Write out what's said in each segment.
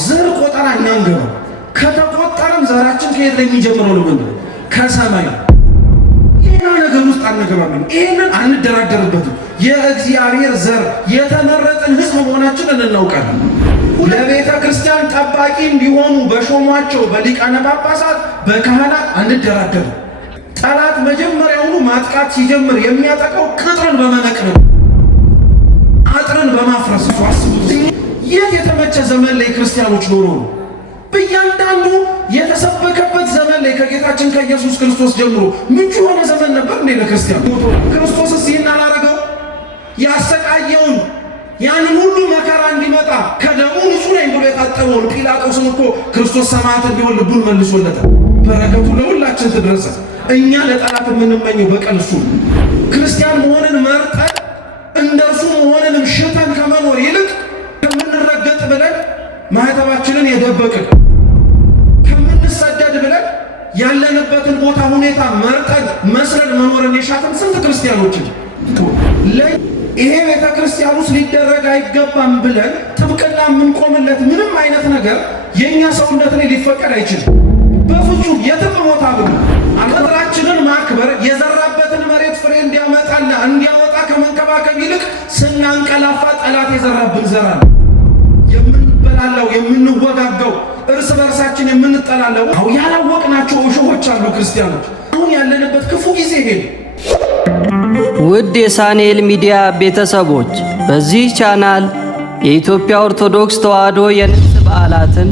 ዘር ቆጠራ እናንገባ ከተቆጠረም ዘራችን ከየት ላይ የሚጀምረው ነው? ምንድነው? ከሰማይ። ሌላ ነገር ውስጥ አንገባም። ይሄንን አንደራደርበትም። የእግዚአብሔር ዘር የተመረጠን ሕዝብ መሆናችንን እናውቃለን። ለቤተ ክርስቲያን ጠባቂ እንዲሆኑ በሾሟቸው በሊቃነ ጳጳሳት በካህናት አንደራደርም። ጠላት መጀመሪያውኑ ማጥቃት ሲጀምር የሚያጠቃው ቅጥርን በመነቅነቅ አጥርን በማፍረስ አስቡት። የት የተመቸ ዘመን ላይ ክርስቲያኖች ኖሮ ነው? በእያንዳንዱ የተሰበከበት ዘመን ላይ ከጌታችን ከኢየሱስ ክርስቶስ ጀምሮ ምቹ የሆነ ዘመን ነበር እንዴ ለክርስቲያን? ክርስቶስስ ይህን አላረገው? ያሰቃየውን ያንን ሁሉ መከራ እንዲመጣ ከደሙ ንጹሕ ነኝ ብሎ የታጠበውን ጲላጦስን እኮ ክርስቶስ ሰማዕት እንዲሆን ልቡን መልሶለታል። በረከቱ ለሁላችን ትድረስ። እኛ ለጠላት የምንመኘው በቀል እሱ ክርስቲያን መሆንን መርጠን እንደርሱ መሆንንም ሽተን ከመኖር ይልቅ ከምንረገጥ ብለን ማህተባችንን የደበቅን ከምንሰደድ ብለን ያለንበትን ቦታ ሁኔታ መርጠን መስለን መኖርን የሻትን ስንት ክርስቲያኖችን ይሄ ቤተ ክርስቲያን ውስጥ ሊደረግ አይገባም ብለን ጥብቅና የምንቆምለት ምንም አይነት ነገር የኛ ሰውነት ላይ ሊፈቀድ አይችልም። በፍጹም የትም ቦታ ብሎ ቅጥራችንን ማክበር የዘራበትን መሬት ፍሬ እንዲያመጣና እንዲያወጣ ከመንከባከብ ይልቅ ስናንቀላፋ ጠላት የዘራብን ዘራ ነው የምንበላለው፣ የምንወጋገው፣ እርስ በርሳችን የምንጠላለው። አው ያላወቅናቸው እሾሆች አሉ ክርስቲያኖች። አሁን ያለንበት ክፉ ጊዜ ሄደ። ውድ የሳኔል ሚዲያ ቤተሰቦች በዚህ ቻናል የኢትዮጵያ ኦርቶዶክስ ተዋሕዶ የንግስ በዓላትን፣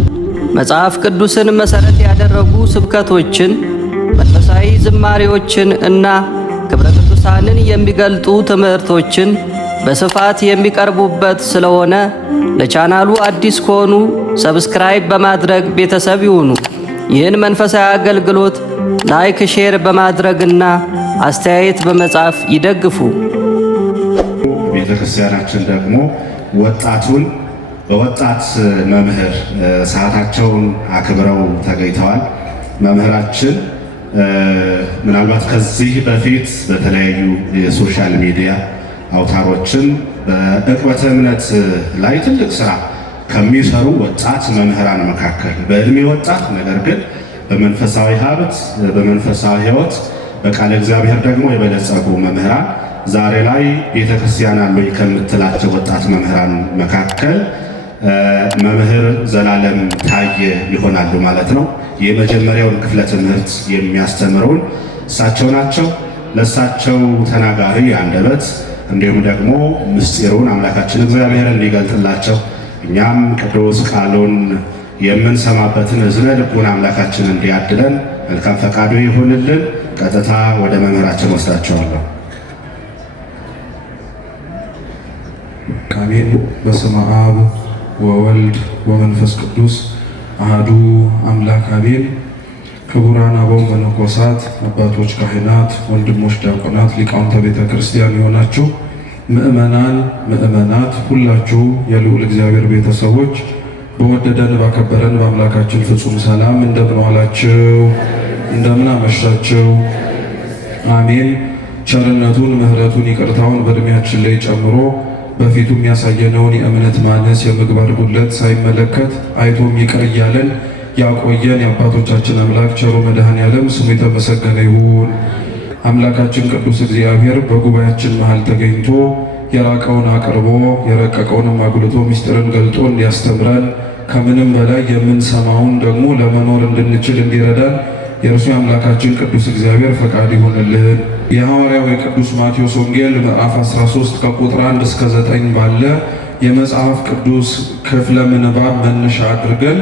መጽሐፍ ቅዱስን መሠረት ያደረጉ ስብከቶችን፣ መንፈሳዊ ዝማሬዎችን እና ክብረ ቅዱሳንን የሚገልጡ ትምህርቶችን በስፋት የሚቀርቡበት ስለሆነ ለቻናሉ አዲስ ከሆኑ ሰብስክራይብ በማድረግ ቤተሰብ ይሁኑ። ይህን መንፈሳዊ አገልግሎት ላይክ፣ ሼር በማድረግና አስተያየት በመጻፍ ይደግፉ። ቤተ ክርስቲያናችን ደግሞ ወጣቱን በወጣት መምህር ሰዓታቸውን አክብረው ተገኝተዋል። መምህራችን ምናልባት ከዚህ በፊት በተለያዩ የሶሻል ሚዲያ አውታሮችን በዕቅበተ እምነት ላይ ትልቅ ስራ ከሚሰሩ ወጣት መምህራን መካከል በእድሜ ወጣት ነገር ግን በመንፈሳዊ ሀብት በመንፈሳዊ ሕይወት በቃለ እግዚአብሔር ደግሞ የበለጸጉ መምህራን ዛሬ ላይ ቤተ ክርስቲያን አሉኝ ከምትላቸው ወጣት መምህራን መካከል መምህር ዘላለም ታየ ይሆናሉ ማለት ነው። የመጀመሪያውን ክፍለ ትምህርት የሚያስተምረውን እሳቸው ናቸው። ለእሳቸው ተናጋሪ አንደበት እንዲሁም ደግሞ ምስጢሩን አምላካችን እግዚአብሔር እንዲገልጥላቸው እኛም ቅዱስ ቃሉን የምንሰማበትን እዝነ ልቡን አምላካችን እንዲያድለን መልካም ፈቃዱ ይሁንልን። ቀጥታ ወደ መምህራችን ወስዳቸዋለሁ። አሜን። በስመ አብ ወወልድ ወመንፈስ ቅዱስ አሐዱ አምላክ አሜን። ክቡራን አበው መነኮሳት፣ አባቶች ካህናት፣ ወንድሞች ዲያቆናት፣ ሊቃውንተ ቤተ ክርስቲያን የሆናችሁ ምእመናን፣ ምእመናት ሁላችሁ የልዑል እግዚአብሔር ቤተሰቦች በወደደን ባከበረን በአምላካችን ፍጹም ሰላም እንደምን ዋላችሁ? እንደምን አመሻችሁ? አሜን። ቸርነቱን ምሕረቱን ይቅርታውን በእድሜያችን ላይ ጨምሮ በፊቱ የሚያሳየነውን የእምነት ማነስ የምግባር ጉድለት ሳይመለከት አይቶም ይቅር እያለን ያቆየን የአባቶቻችን አምላክ ቸሩ መድኃኔዓለም ስሙ የተመሰገነ ይሁን። አምላካችን ቅዱስ እግዚአብሔር በጉባኤያችን መሃል ተገኝቶ የራቀውን አቅርቦ የረቀቀውንም አጉልቶ ምስጢርን ገልጦ እንዲያስተምረን ከምንም በላይ የምንሰማውን ደግሞ ለመኖር እንድንችል እንዲረዳን የእርሱ የአምላካችን ቅዱስ እግዚአብሔር ፈቃድ ይሁንልን። የሐዋርያው የቅዱስ ማቴዎስ ወንጌል ምዕራፍ 13 ከቁጥር 1 እስከ 9 ባለ የመጽሐፍ ቅዱስ ክፍለ ምንባብ መነሻ አድርገን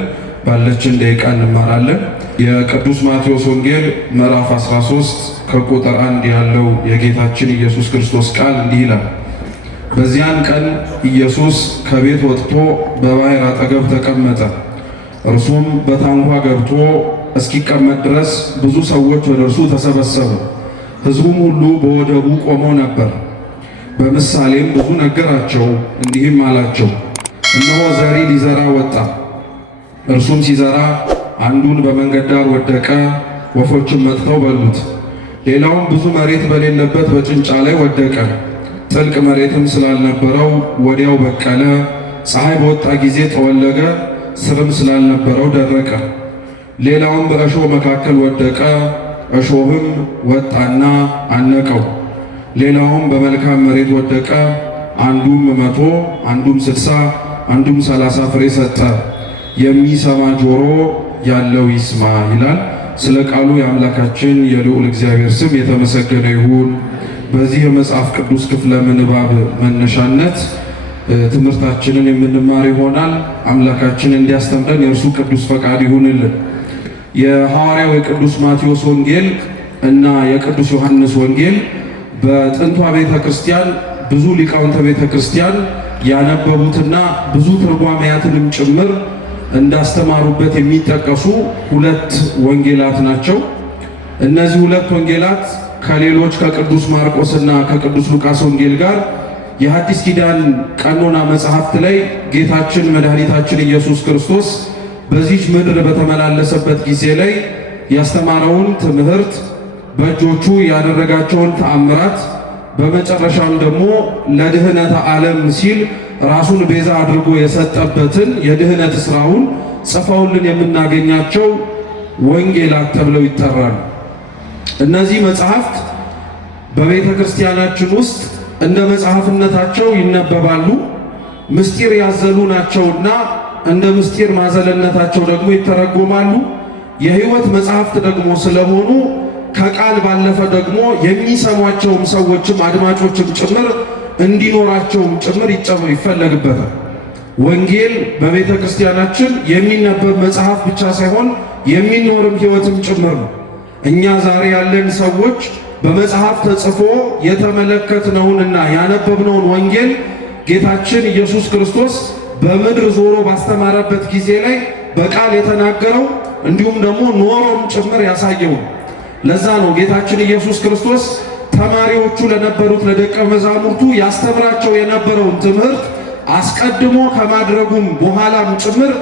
ባለችን ደቂቃ እንማራለን። የቅዱስ ማቴዎስ ወንጌል ምዕራፍ 13 ከቁጥር 1 ያለው የጌታችን ኢየሱስ ክርስቶስ ቃል እንዲህ ይላል። በዚያን ቀን ኢየሱስ ከቤት ወጥቶ በባሕር አጠገብ ተቀመጠ። እርሱም በታንኳ ገብቶ እስኪቀመጥ ድረስ ብዙ ሰዎች ወደ እርሱ ተሰበሰቡ። ሕዝቡም ሁሉ በወደቡ ቆመው ነበር። በምሳሌም ብዙ ነገራቸው፣ እንዲህም አላቸው። እነሆ ዘሪ ሊዘራ ወጣ። እርሱም ሲዘራ አንዱን በመንገድ ዳር ወደቀ፣ ወፎችም መጥተው በሉት። ሌላውም ብዙ መሬት በሌለበት በጭንጫ ላይ ወደቀ። ጥልቅ መሬትም ስላልነበረው ወዲያው በቀለ። ፀሐይ በወጣ ጊዜ ጠወለገ፣ ስርም ስላልነበረው ደረቀ። ሌላውም በእሾህ መካከል ወደቀ፣ እሾህም ወጣና አነቀው። ሌላውም በመልካም መሬት ወደቀ፣ አንዱም 100 አንዱም 60 አንዱም 30 ፍሬ ሰጠ። የሚሰማ ጆሮ ያለው ይስማ ይላል። ስለ ቃሉ የአምላካችን የልዑል እግዚአብሔር ስም የተመሰገነ ይሁን። በዚህ የመጽሐፍ ቅዱስ ክፍለ ምንባብ መነሻነት ትምህርታችንን የምንማር ይሆናል። አምላካችን እንዲያስተምረን የእርሱ ቅዱስ ፈቃድ ይሁንልን። የሐዋርያው የቅዱስ ማቴዎስ ወንጌል እና የቅዱስ ዮሐንስ ወንጌል በጥንቷ ቤተ ክርስቲያን ብዙ ሊቃውንተ ቤተ ክርስቲያን ያነበቡትና ብዙ ትርጓሜያትንም ጭምር እንዳስተማሩበት የሚጠቀሱ ሁለት ወንጌላት ናቸው። እነዚህ ሁለት ወንጌላት ከሌሎች ከቅዱስ ማርቆስና ከቅዱስ ሉቃስ ወንጌል ጋር የሐዲስ ኪዳን ቀኖና መጽሐፍት ላይ ጌታችን መድኃኒታችን ኢየሱስ ክርስቶስ በዚች ምድር በተመላለሰበት ጊዜ ላይ ያስተማረውን ትምህርት፣ በእጆቹ ያደረጋቸውን ተአምራት፣ በመጨረሻም ደግሞ ለድህነተ ዓለም ሲል ራሱን ቤዛ አድርጎ የሰጠበትን የድህነት ስራውን ጽፈውልን የምናገኛቸው ወንጌላት ተብለው ይጠራሉ። እነዚህ መጽሐፍት በቤተ ክርስቲያናችን ውስጥ እንደ መጽሐፍነታቸው ይነበባሉ። ምስጢር ያዘሉ ናቸውና እንደ ምስጢር ማዘለነታቸው ደግሞ ይተረጎማሉ። የሕይወት መጽሐፍት ደግሞ ስለሆኑ ከቃል ባለፈ ደግሞ የሚሰሟቸውም ሰዎችም አድማጮችም ጭምር እንዲኖራቸውም ጭምር ይፈለግበታል። ወንጌል በቤተ ክርስቲያናችን የሚነበብ መጽሐፍ ብቻ ሳይሆን የሚኖርም ሕይወትም ጭምር ነው። እኛ ዛሬ ያለን ሰዎች በመጽሐፍ ተጽፎ የተመለከትነውንና ያነበብነውን ወንጌል ጌታችን ኢየሱስ ክርስቶስ በምድር ዞሮ ባስተማረበት ጊዜ ላይ በቃል የተናገረው እንዲሁም ደግሞ ኖሮም ጭምር ያሳየው። ለዛ ነው ጌታችን ኢየሱስ ክርስቶስ ተማሪዎቹ ለነበሩት ለደቀ መዛሙርቱ ያስተምራቸው የነበረውን ትምህርት አስቀድሞ ከማድረጉም በኋላም ጭምር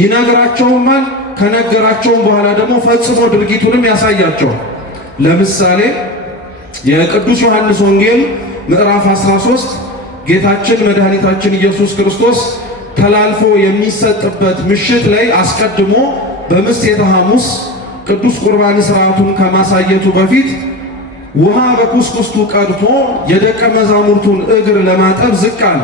ይነግራቸውማል። ከነገራቸውም በኋላ ደግሞ ፈጽሞ ድርጊቱንም ያሳያቸዋል። ለምሳሌ የቅዱስ ዮሐንስ ወንጌል ምዕራፍ 13 ጌታችን መድኃኒታችን ኢየሱስ ክርስቶስ ተላልፎ የሚሰጥበት ምሽት ላይ አስቀድሞ በምስጢረ ሐሙስ ቅዱስ ቁርባን ሥርዓቱን ከማሳየቱ በፊት ውሃ በኩስኩስቱ ቀድቶ የደቀ መዛሙርቱን እግር ለማጠብ ዝቅ አለ።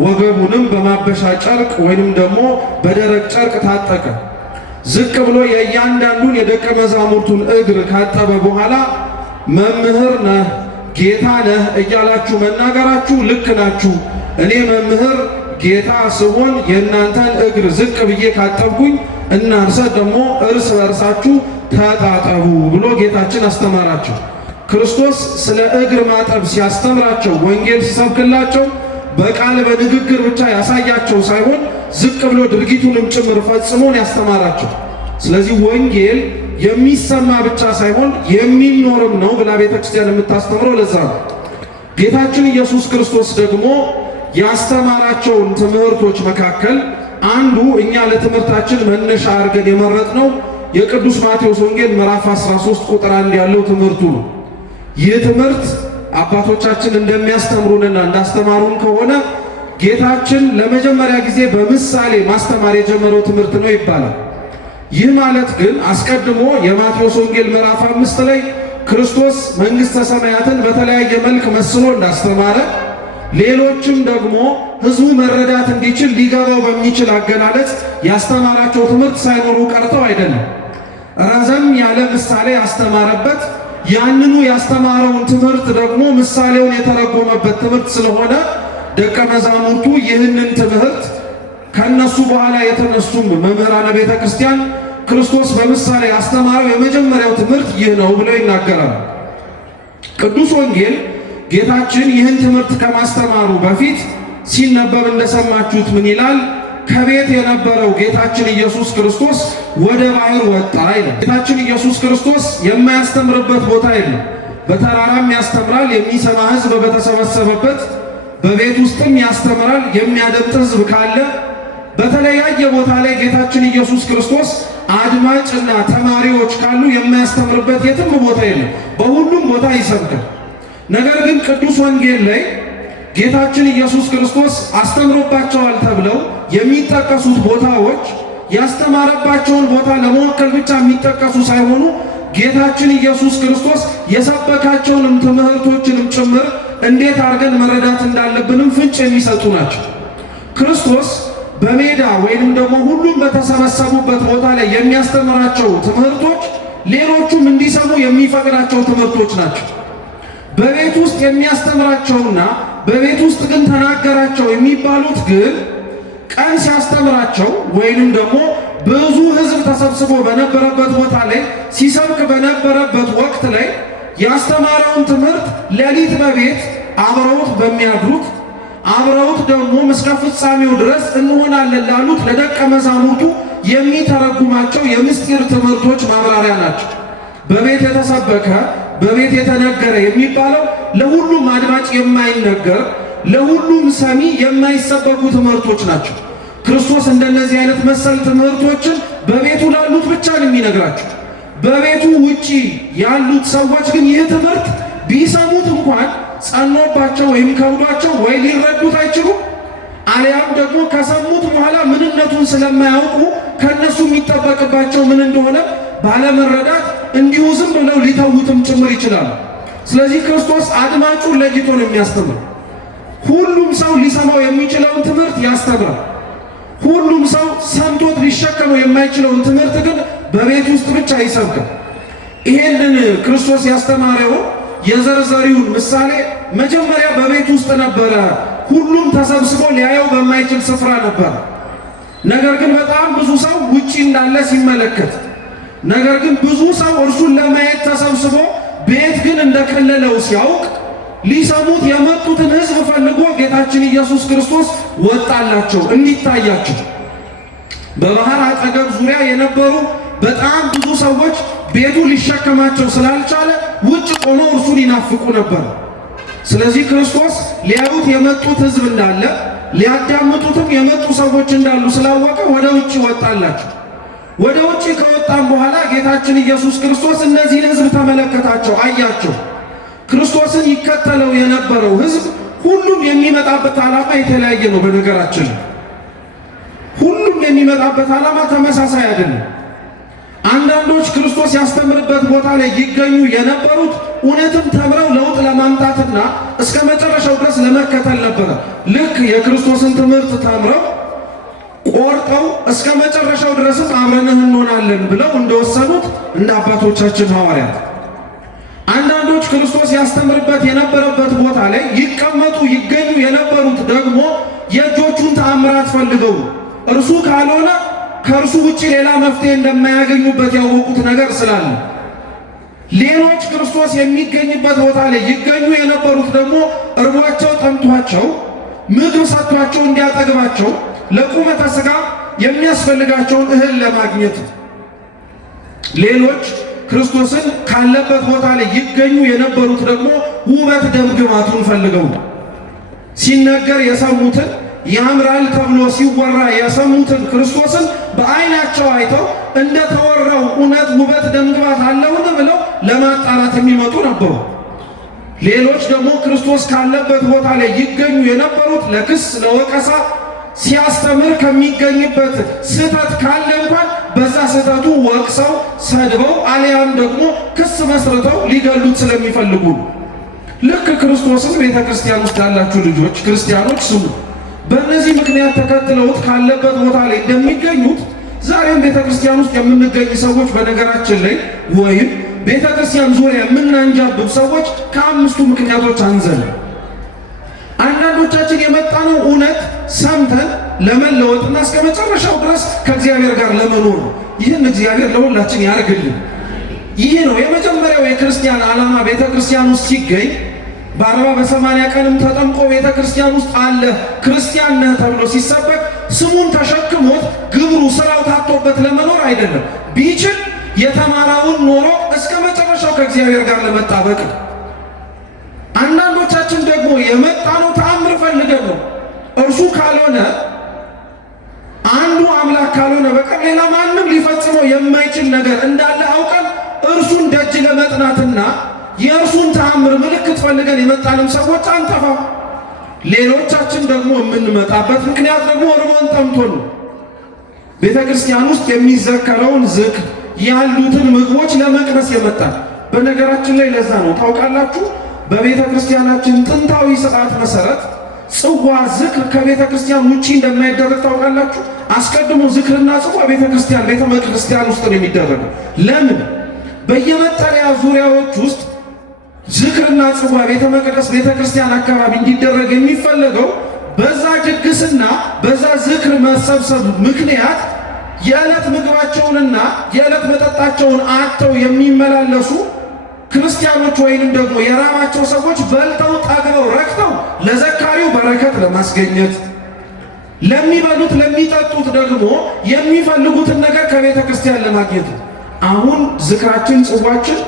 ወገቡንም በማበሻ ጨርቅ ወይንም ደግሞ በደረቅ ጨርቅ ታጠቀ። ዝቅ ብሎ የእያንዳንዱን የደቀ መዛሙርቱን እግር ካጠበ በኋላ መምህር ነህ፣ ጌታ ነህ እያላችሁ መናገራችሁ ልክ ናችሁ። እኔ መምህር ጌታ ስሆን የእናንተን እግር ዝቅ ብዬ ካጠብኩኝ እናንተ ደግሞ እርስ በርሳችሁ ተጣጠቡ ብሎ ጌታችን አስተማራቸው። ክርስቶስ ስለ እግር ማጠብ ሲያስተምራቸው፣ ወንጌል ሲሰብክላቸው በቃል በንግግር ብቻ ያሳያቸው ሳይሆን ዝቅ ብሎ ድርጊቱንም ጭምር ፈጽሞን ያስተማራቸው። ስለዚህ ወንጌል የሚሰማ ብቻ ሳይሆን የሚኖርም ነው ብላ ቤተክርስቲያን የምታስተምረው ለዛ ነው። ጌታችን ኢየሱስ ክርስቶስ ደግሞ ያስተማራቸውን ትምህርቶች መካከል አንዱ እኛ ለትምህርታችን መነሻ አድርገን የመረጥነው የቅዱስ ማቴዎስ ወንጌል ምዕራፍ 13 ቁጥር 1 ያለው ትምህርቱ ነው። ይህ ትምህርት አባቶቻችን እንደሚያስተምሩንና እንዳስተማሩን ከሆነ ጌታችን ለመጀመሪያ ጊዜ በምሳሌ ማስተማር የጀመረው ትምህርት ነው ይባላል። ይህ ማለት ግን አስቀድሞ የማቴዎስ ወንጌል ምዕራፍ 5 ላይ ክርስቶስ መንግሥተ ሰማያትን በተለያየ መልክ መስሎ እንዳስተማረ፣ ሌሎችም ደግሞ ሕዝቡ መረዳት እንዲችል ሊገባው በሚችል አገላለጽ ያስተማራቸው ትምህርት ሳይኖሩ ቀርተው አይደለም። ረዘም ያለ ምሳሌ ያስተማረበት፣ ያንኑ ያስተማረውን ትምህርት ደግሞ ምሳሌውን የተረጎመበት ትምህርት ስለሆነ ደቀ መዛሙርቱ ይህንን ትምህርት ከነሱ በኋላ የተነሱም መምህራነ ቤተ ክርስቲያን ክርስቶስ በምሳሌ ያስተማረው የመጀመሪያው ትምህርት ይህ ነው ብለው ይናገራሉ። ቅዱስ ወንጌል ጌታችን ይህን ትምህርት ከማስተማሩ በፊት ሲነበብ እንደሰማችሁት ምን ይላል? ከቤት የነበረው ጌታችን ኢየሱስ ክርስቶስ ወደ ባህር ወጣ ይላል። ጌታችን ኢየሱስ ክርስቶስ የማያስተምርበት ቦታ የለም። በተራራም ያስተምራል፣ የሚሰማ ሕዝብ በተሰበሰበበት፣ በቤት ውስጥም ያስተምራል፣ የሚያደምጥ ሕዝብ ካለ። በተለያየ ቦታ ላይ ጌታችን ኢየሱስ ክርስቶስ አድማጭና ተማሪዎች ካሉ የማያስተምርበት የትም ቦታ የለም። በሁሉም ቦታ ይሰብካል። ነገር ግን ቅዱስ ወንጌል ላይ ጌታችን ኢየሱስ ክርስቶስ አስተምሮባቸዋል ተብለው የሚጠቀሱት ቦታዎች ያስተማረባቸውን ቦታ ለመወከል ብቻ የሚጠቀሱ ሳይሆኑ ጌታችን ኢየሱስ ክርስቶስ የሰበካቸውንም ትምህርቶችንም ጭምር እንዴት አድርገን መረዳት እንዳለብንም ፍንጭ የሚሰጡ ናቸው። ክርስቶስ በሜዳ ወይንም ደግሞ ሁሉም በተሰበሰቡበት ቦታ ላይ የሚያስተምራቸው ትምህርቶች ሌሎቹም እንዲሰሙ የሚፈቅዳቸው ትምህርቶች ናቸው። በቤት ውስጥ የሚያስተምራቸውና በቤት ውስጥ ግን ተናገራቸው የሚባሉት ግን ቀን ሲያስተምራቸው ወይንም ደግሞ ብዙ ሕዝብ ተሰብስቦ በነበረበት ቦታ ላይ ሲሰብክ በነበረበት ወቅት ላይ ያስተማረውን ትምህርት ሌሊት በቤት አብረውት በሚያድሩት አብረውት ደግሞ እስከ ፍጻሜው ድረስ እንሆናለን ላሉት ለደቀ መዛሙርቱ የሚተረጉማቸው የምስጢር ትምህርቶች ማብራሪያ ናቸው። በቤት የተሰበከ በቤት የተነገረ የሚባለው ለሁሉም አድማጭ የማይነገር ለሁሉም ሰሚ የማይሰበኩ ትምህርቶች ናቸው። ክርስቶስ እንደነዚህ አይነት መሰል ትምህርቶችን በቤቱ ላሉት ብቻ ነው የሚነግራቸው። በቤቱ ውጪ ያሉት ሰዎች ግን ይህ ትምህርት ቢሰሙት እንኳን ጸኖባቸው ወይም ከብዷቸው ወይ ሊረዱት አይችሉም፣ አሊያም ደግሞ ከሰሙት በኋላ ምንነቱን ስለማያውቁ ከነሱ የሚጠበቅባቸው ምን እንደሆነ ባለመረዳት እንዲሁ ዝም ብለው ሊተውትም ጭምር ይችላሉ። ስለዚህ ክርስቶስ አድማጩን ለይቶ ነው የሚያስተምር። ሁሉም ሰው ሊሰማው የሚችለውን ትምህርት ያስተምራል። ሁሉም ሰው ሰምቶት ሊሸከመው የማይችለውን ትምህርት ግን በቤት ውስጥ ብቻ ይሰብካል። ይሄንን ክርስቶስ ያስተማረው የዘርዘሪውን ምሳሌ መጀመሪያ በቤት ውስጥ ነበረ። ሁሉም ተሰብስቦ ሊያየው በማይችል ስፍራ ነበር። ነገር ግን በጣም ብዙ ሰው ውጪ እንዳለ ሲመለከት፣ ነገር ግን ብዙ ሰው እርሱን ለማየት ተሰብስቦ ቤት ግን እንደከለለው ሲያውቅ ሊሰሙት የመጡትን ሕዝብ ፈልጎ ጌታችን ኢየሱስ ክርስቶስ ወጣላቸው እንዲታያቸው። በባህር አጠገብ ዙሪያ የነበሩ በጣም ብዙ ሰዎች ቤቱ ሊሸከማቸው ስላልቻለ ውጭ ቆመው እርሱን ይናፍቁ ነበር። ስለዚህ ክርስቶስ ሊያዩት የመጡት ሕዝብ እንዳለ ሊያዳምጡትም የመጡ ሰዎች እንዳሉ ስላወቀ ወደ ውጭ ወጣላቸው። ወደ ውጭ ከወጣም በኋላ ጌታችን ኢየሱስ ክርስቶስ እነዚህን ሕዝብ ተመለከታቸው፣ አያቸው። ክርስቶስን ይከተለው የነበረው ሕዝብ ሁሉም የሚመጣበት ዓላማ የተለያየ ነው። በነገራችን ሁሉም የሚመጣበት ዓላማ ተመሳሳይ አይደለም። አንዳንዶች ክርስቶስ ያስተምርበት ቦታ ላይ ይገኙ የነበሩት እውነትም ተምረው ለውጥ ለማምጣትና እስከ መጨረሻው ድረስ ለመከተል ነበረ። ልክ የክርስቶስን ትምህርት ተምረው ቆርጠው እስከ መጨረሻው ድረስም አብረንህ እንሆናለን ብለው እንደወሰኑት እንደ አባቶቻችን ሐዋርያት። አንዳንዶች ክርስቶስ ያስተምርበት የነበረበት ቦታ ላይ ይቀመጡ ይገኙ የነበሩት ደግሞ የእጆቹን ተአምራት ፈልገው እርሱ ካልሆነ ከእርሱ ውጭ ሌላ መፍትሄ እንደማያገኙበት ያወቁት ነገር ስላለ፣ ሌሎች ክርስቶስ የሚገኝበት ቦታ ላይ ይገኙ የነበሩት ደግሞ እርቧቸው ጠምቷቸው ምግብ ሰጥቷቸው እንዲያጠግባቸው ለቁመተ ሥጋ የሚያስፈልጋቸውን እህል ለማግኘት፣ ሌሎች ክርስቶስን ካለበት ቦታ ላይ ይገኙ የነበሩት ደግሞ ውበት ደምግባቱን ፈልገው ሲነገር የሰሙትን ያምራል ተብሎ ሲወራ የሰሙትን ክርስቶስን በዓይናቸው አይተው እንደተወራው እውነት ውበት ደምግባት አለውን ብለው ለማጣራት የሚመጡ ነበሩ። ሌሎች ደግሞ ክርስቶስ ካለበት ቦታ ላይ ይገኙ የነበሩት ለክስ ለወቀሳ ሲያስተምር ከሚገኝበት ስህተት ካለ እንኳን በዛ ስህተቱ ወቅሰው ሰድበው አሊያም ደግሞ ክስ መስርተው ሊገሉት ስለሚፈልጉ ልክ ክርስቶስን ቤተ ክርስቲያን ውስጥ ያላችሁ ልጆች ክርስቲያኖች ስሙ። በእነዚህ ምክንያት ተከትለውት ካለበት ቦታ ላይ እንደሚገኙት ዛሬም ቤተ ክርስቲያን ውስጥ የምንገኝ ሰዎች በነገራችን ላይ ወይም ቤተ ክርስቲያን ዙሪያ የምናንጃብብ ሰዎች ከአምስቱ ምክንያቶች አንዘን። አንዳንዶቻችን የመጣነው እውነት ሰምተን ለመለወጥና እስከ መጨረሻው ድረስ ከእግዚአብሔር ጋር ለመኖር ነው። ይህን እግዚአብሔር ለሁላችን ያደርግልን። ይህ ነው የመጀመሪያው የክርስቲያን ዓላማ። ቤተ ክርስቲያን ውስጥ ሲገኝ በ40 በ80 ቀንም ተጠምቆ ቤተ ክርስቲያን ውስጥ አለ ክርስቲያን ነህ ተብሎ ሲሰበክ ስሙን ተሸክሞት ግብሩ ስራው ታቶበት ለመኖር አይደለም። ቢችል የተማራውን ኖሮ እስከ መጨረሻው ከእግዚአብሔር ጋር ለመጣበቅ። አንዳንዶቻችን ደግሞ የመጣነው ተአምር ፈልገን ነው። እርሱ ካልሆነ አንዱ አምላክ ካልሆነ በቀር ሌላ ማንም ሊፈጽመው የማይችል ነገር እንዳለ አውቀን እርሱን ደጅ ለመጥናትና የእርሱን ተአምር ምልክት ፈልገን የመጣንም ሰዎች አንጠፋም። ሌሎቻችን ደግሞ የምንመጣበት ምክንያት ደግሞ ርቦን ጠምቶን ነው። ቤተ ክርስቲያን ውስጥ የሚዘከረውን ዝክር ያሉትን ምግቦች ለመቅመስ የመጣ። በነገራችን ላይ ለዛ ነው ታውቃላችሁ፣ በቤተ ክርስቲያናችን ጥንታዊ ስርዓት መሰረት ጽዋ ዝክር ከቤተ ክርስቲያን ውጪ እንደማይደረግ ታውቃላችሁ። አስቀድሞ ዝክርና ጽዋ ቤተ ክርስቲያን ውስጥ ነው የሚደረገው። ለምን? በየመጠለያ ዙሪያዎች ውስጥ ዝክርና ጽዋ ቤተ መቅደስ ቤተ ክርስቲያን አካባቢ እንዲደረግ የሚፈለገው በዛ ድግስና በዛ ዝክር መሰብሰብ ምክንያት የዕለት ምግባቸውንና የዕለት መጠጣቸውን አጥተው የሚመላለሱ ክርስቲያኖች ወይንም ደግሞ የራባቸው ሰዎች በልተው ጠግበው ረክተው ለዘካሪው በረከት ለማስገኘት ለሚበሉት ለሚጠጡት ደግሞ የሚፈልጉትን ነገር ከቤተ ክርስቲያን ለማግኘት። አሁን ዝክራችን ጽዋችን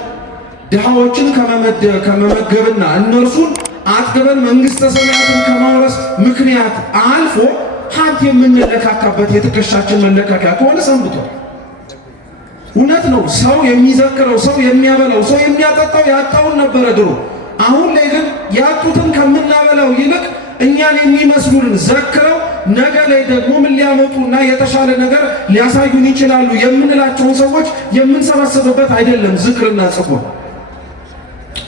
ድሃዎችን ከመመገብና እነርሱን አጥግበን መንግሥተ ሰማያትን ከማውረስ ምክንያት አልፎ ሀብት የምንለካካበት የትከሻችን መለካከያ ከሆነ ሰንብቷል። እውነት ነው። ሰው የሚዘክረው፣ ሰው የሚያበላው፣ ሰው የሚያጠጣው ያጣውን ነበረ ድሮ። አሁን ላይ ግን ያጡትን ከምናበላው ይልቅ እኛን የሚመስሉንን ዘክረው ነገ ላይ ደግሞ ምን ሊያመጡና የተሻለ ነገር ሊያሳዩን ይችላሉ የምንላቸውን ሰዎች የምንሰበስብበት አይደለም ዝክርና ጽዋ።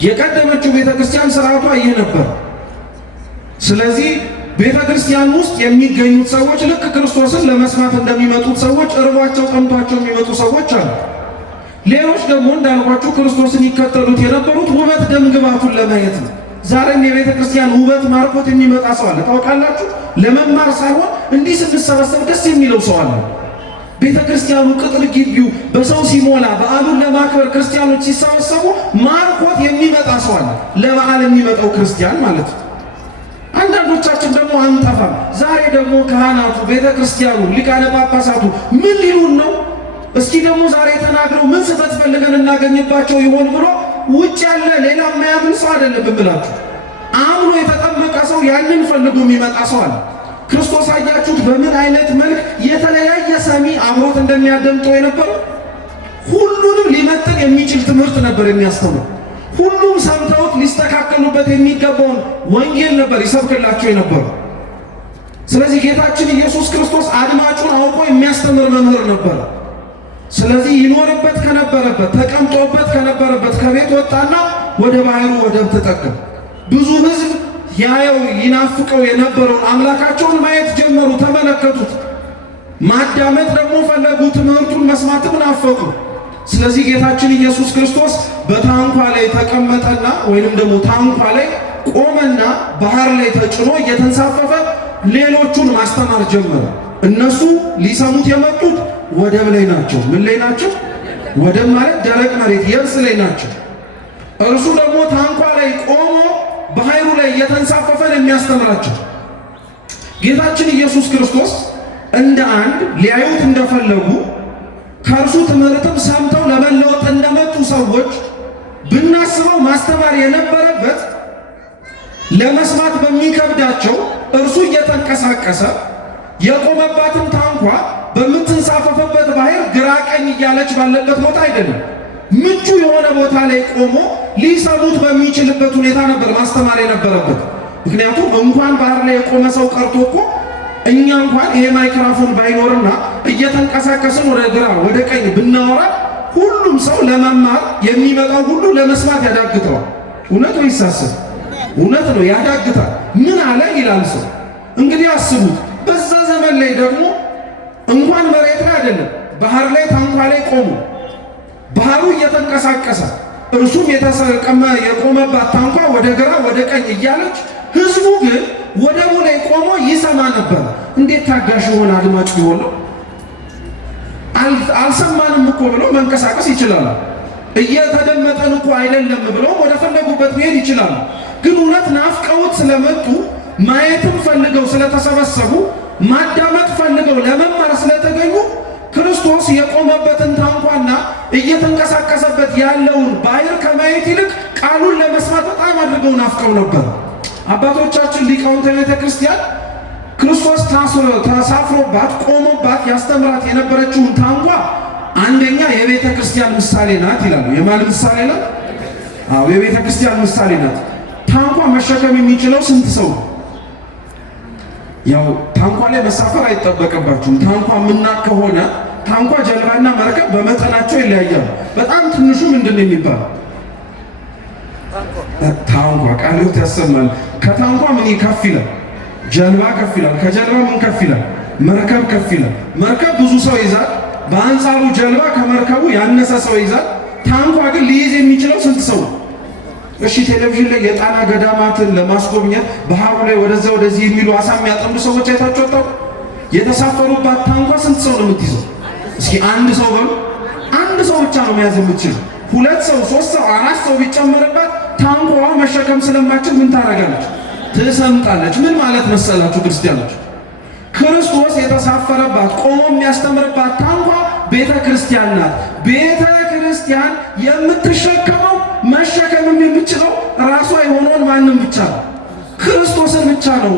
የቀደመችው ቤተክርስቲያን ስርዓቷ ይህ ነበር። ስለዚህ ቤተክርስቲያን ውስጥ የሚገኙት ሰዎች ልክ ክርስቶስን ለመስማት እንደሚመጡት ሰዎች እርቧቸው ጠምቷቸው የሚመጡ ሰዎች አሉ። ሌሎች ደግሞ እንዳልኳችሁ ክርስቶስን ይከተሉት የነበሩት ውበት ደምግባቱን ለማየት ነው። ዛሬም የቤተክርስቲያን ውበት ማርኮት የሚመጣ ሰው አለ። ታውቃላችሁ፣ ለመማር ሳይሆን እንዲህ ስንሰበሰብ ደስ የሚለው ሰው አለ። ቤተክርስቲያኑ ቅጥር ግቢው በሰው ሲሞላ በዓሉን ለማክበር ክርስቲያኖች ሲሰበሰቡ ማርኮት የሚመጣ ሰው አለ። ለበዓል የሚመጣው ክርስቲያን ማለት ነው። አንዳንዶቻችን ደግሞ አንጠፋም። ዛሬ ደግሞ ካህናቱ፣ ቤተክርስቲያኑ፣ ሊቃነ ጳጳሳቱ ምን ሊሉን ነው? እስኪ ደግሞ ዛሬ ተናግረው ምን ስህተት ፈልገን እናገኝባቸው ይሆን ብሎ ውጭ ያለ ሌላ የማያምን ሰው አይደለም ብላችሁ አምኖ የተጠመቀ ሰው ያንን ፈልጎ የሚመጣ ሰው አለ። ክርስቶስ አያችሁት በምን አይነት መልክ የተለያየ ሰሚ አብሮት እንደሚያደምጠው የነበረው። ሁሉንም ሊመጥን የሚችል ትምህርት ነበር የሚያስተምረው። ሁሉም ሰምተውት ሊስተካከሉበት የሚገባውን ወንጌል ነበር ይሰብክላቸው የነበረው። ስለዚህ ጌታችን ኢየሱስ ክርስቶስ አድማጩን አውቆ የሚያስተምር መምህር ነበር። ስለዚህ ይኖርበት ከነበረበት ተቀምጦበት ከነበረበት ከቤት ወጣና ወደ ባህሩ ወደብ ተጠጋ። ብዙ ሕዝብ ያየው ይናፍቀው የነበረውን አምላካቸውን ማየት ጀመሩ፣ ተመለከቱት። ማዳመጥ ደግሞ ፈለጉ፣ ትምህርቱን መስማትም ናፈቁ። ስለዚህ ጌታችን ኢየሱስ ክርስቶስ በታንኳ ላይ ተቀመጠና ወይንም ደግሞ ታንኳ ላይ ቆመና ባህር ላይ ተጭኖ እየተንሳፈፈ ሌሎቹን ማስተማር ጀመረ። እነሱ ሊሰሙት የመጡት ወደብ ላይ ናቸው። ምን ላይ ናቸው? ወደብ ማለት ደረቅ መሬት የብስ ላይ ናቸው። እርሱ ደግሞ ታንኳ ላይ ቆሞ በኃይሉ ላይ እየተንሳፈፈ ነው የሚያስተምራቸው። ጌታችን ኢየሱስ ክርስቶስ እንደ አንድ ሊያዩት እንደፈለጉ ከእርሱ ትምህርትም ሰምተው ለመለወጥ እንደመጡ ሰዎች ብናስበው ማስተማር የነበረበት ለመስማት በሚከብዳቸው እርሱ እየተንቀሳቀሰ የቆመባትን ታንኳ በምትንሳፈፍበት ባህር ግራ ቀኝ እያለች ባለበት ቦታ አይደለም። ምቹ የሆነ ቦታ ላይ ቆሞ ሊሰሙት በሚችልበት ሁኔታ ነበር ማስተማር የነበረበት። ምክንያቱም እንኳን ባህር ላይ የቆመ ሰው ቀርቶ እኮ እኛ እንኳን ይሄ ማይክሮፎን ባይኖርና እየተንቀሳቀስን ወደ ግራ ወደ ቀኝ ብናወራ ሁሉም ሰው ለመማር የሚመጣው ሁሉ ለመስማት ያዳግተዋል። እውነት ወይ ይሳሰብ? እውነት ነው፣ ያዳግታል። ምን አለ ይላል ሰው። እንግዲህ አስቡት፣ በዛ ዘመን ላይ ደግሞ እንኳን መሬት ላይ አይደለም ባህር ላይ ታንኳ ላይ ቆሙ። ባህሩ እየተንቀሳቀሰ እርሱም የቆመባት ታንኳ ወደ ግራ ወደ ቀኝ እያለች፣ ህዝቡ ግን ወደቡ ላይ ቆሞ ይሰማ ነበር። እንዴት ታጋሽ የሆነ አድማጭ ቢሆን ነው? አልሰማንም እኮ ብለው መንቀሳቀስ ይችላሉ። እየተደመጠን እኮ አይደለም ብለው ወደ ፈለጉበት መሄድ ይችላሉ። ግን እውነት ናፍቀውት ስለመጡ ማየትም ፈልገው ስለተሰበሰቡ ማዳመጥ ፈልገው ለመማር ስለተገኙ ክርስቶስ የቆመበትን ታንኳና እየተንቀሳቀሰበት ያለውን ባህር ከማየት ይልቅ ቃሉን ለመስማት በጣም አድርገው ናፍቀው ነበር። አባቶቻችን ሊቃውንተ ቤተ ክርስቲያን ክርስቶስ ተሳፍሮባት ቆሞባት ያስተምራት የነበረችውን ታንኳ አንደኛ የቤተ ክርስቲያን ምሳሌ ናት ይላሉ። የማን ምሳሌ ናት? አዎ የቤተ ክርስቲያን ምሳሌ ናት። ታንኳ መሸከም የሚችለው ስንት ሰው? ያው ታንኳ ላይ መሳፈር አይጠበቅባችሁም። ታንኳ ምናቅ ከሆነ ታንኳ ጀልባና መርከብ በመጠናቸው ይለያያሉ። በጣም ትንሹ ምንድን ነው የሚባለው? ታንኳ። ቃልዮት ያሰማል። ከታንኳ ምን ከፍ ይላል? ጀልባ ከፍ ይላል። ከጀልባ ምን ከፍ ይላል? መርከብ ከፍ ይላል። መርከብ ብዙ ሰው ይዛል። በአንጻሩ ጀልባ ከመርከቡ ያነሰ ሰው ይዛል። ታንኳ ግን ሊይዝ የሚችለው ስንት ሰው ነው? እሺ ቴሌቪዥን ላይ የጣና ገዳማትን ለማስጎብኘት ባህሩ ላይ ወደዛ ወደዚህ የሚሉ አሳ የሚያጠምዱ ሰዎች አይታችሁ አታውቁ? የተሳፈሩባት ታንኳ ስንት ሰው ነው የምትይዘው? እስኪ አንድ ሰው በሉ። አንድ ሰው ብቻ ነው መያዝ የምትችለው። ሁለት ሰው፣ ሶስት ሰው፣ አራት ሰው ቢጨመርባት ታንኳዋ መሸከም ስለማችል ምን ታደርጋለች? ትሰምጣለች። ምን ማለት መሰላችሁ ክርስቲያኖች? ክርስቶስ የተሳፈረባት ቆሞ የሚያስተምርባት ታንኳ ቤተ ክርስቲያን ናት። ቤተ ክርስቲያን የምትሸከመው መሸከምም የምችለው ራሷ የሆነውን ማንም ብቻ ነው? ክርስቶስን ብቻ ነው።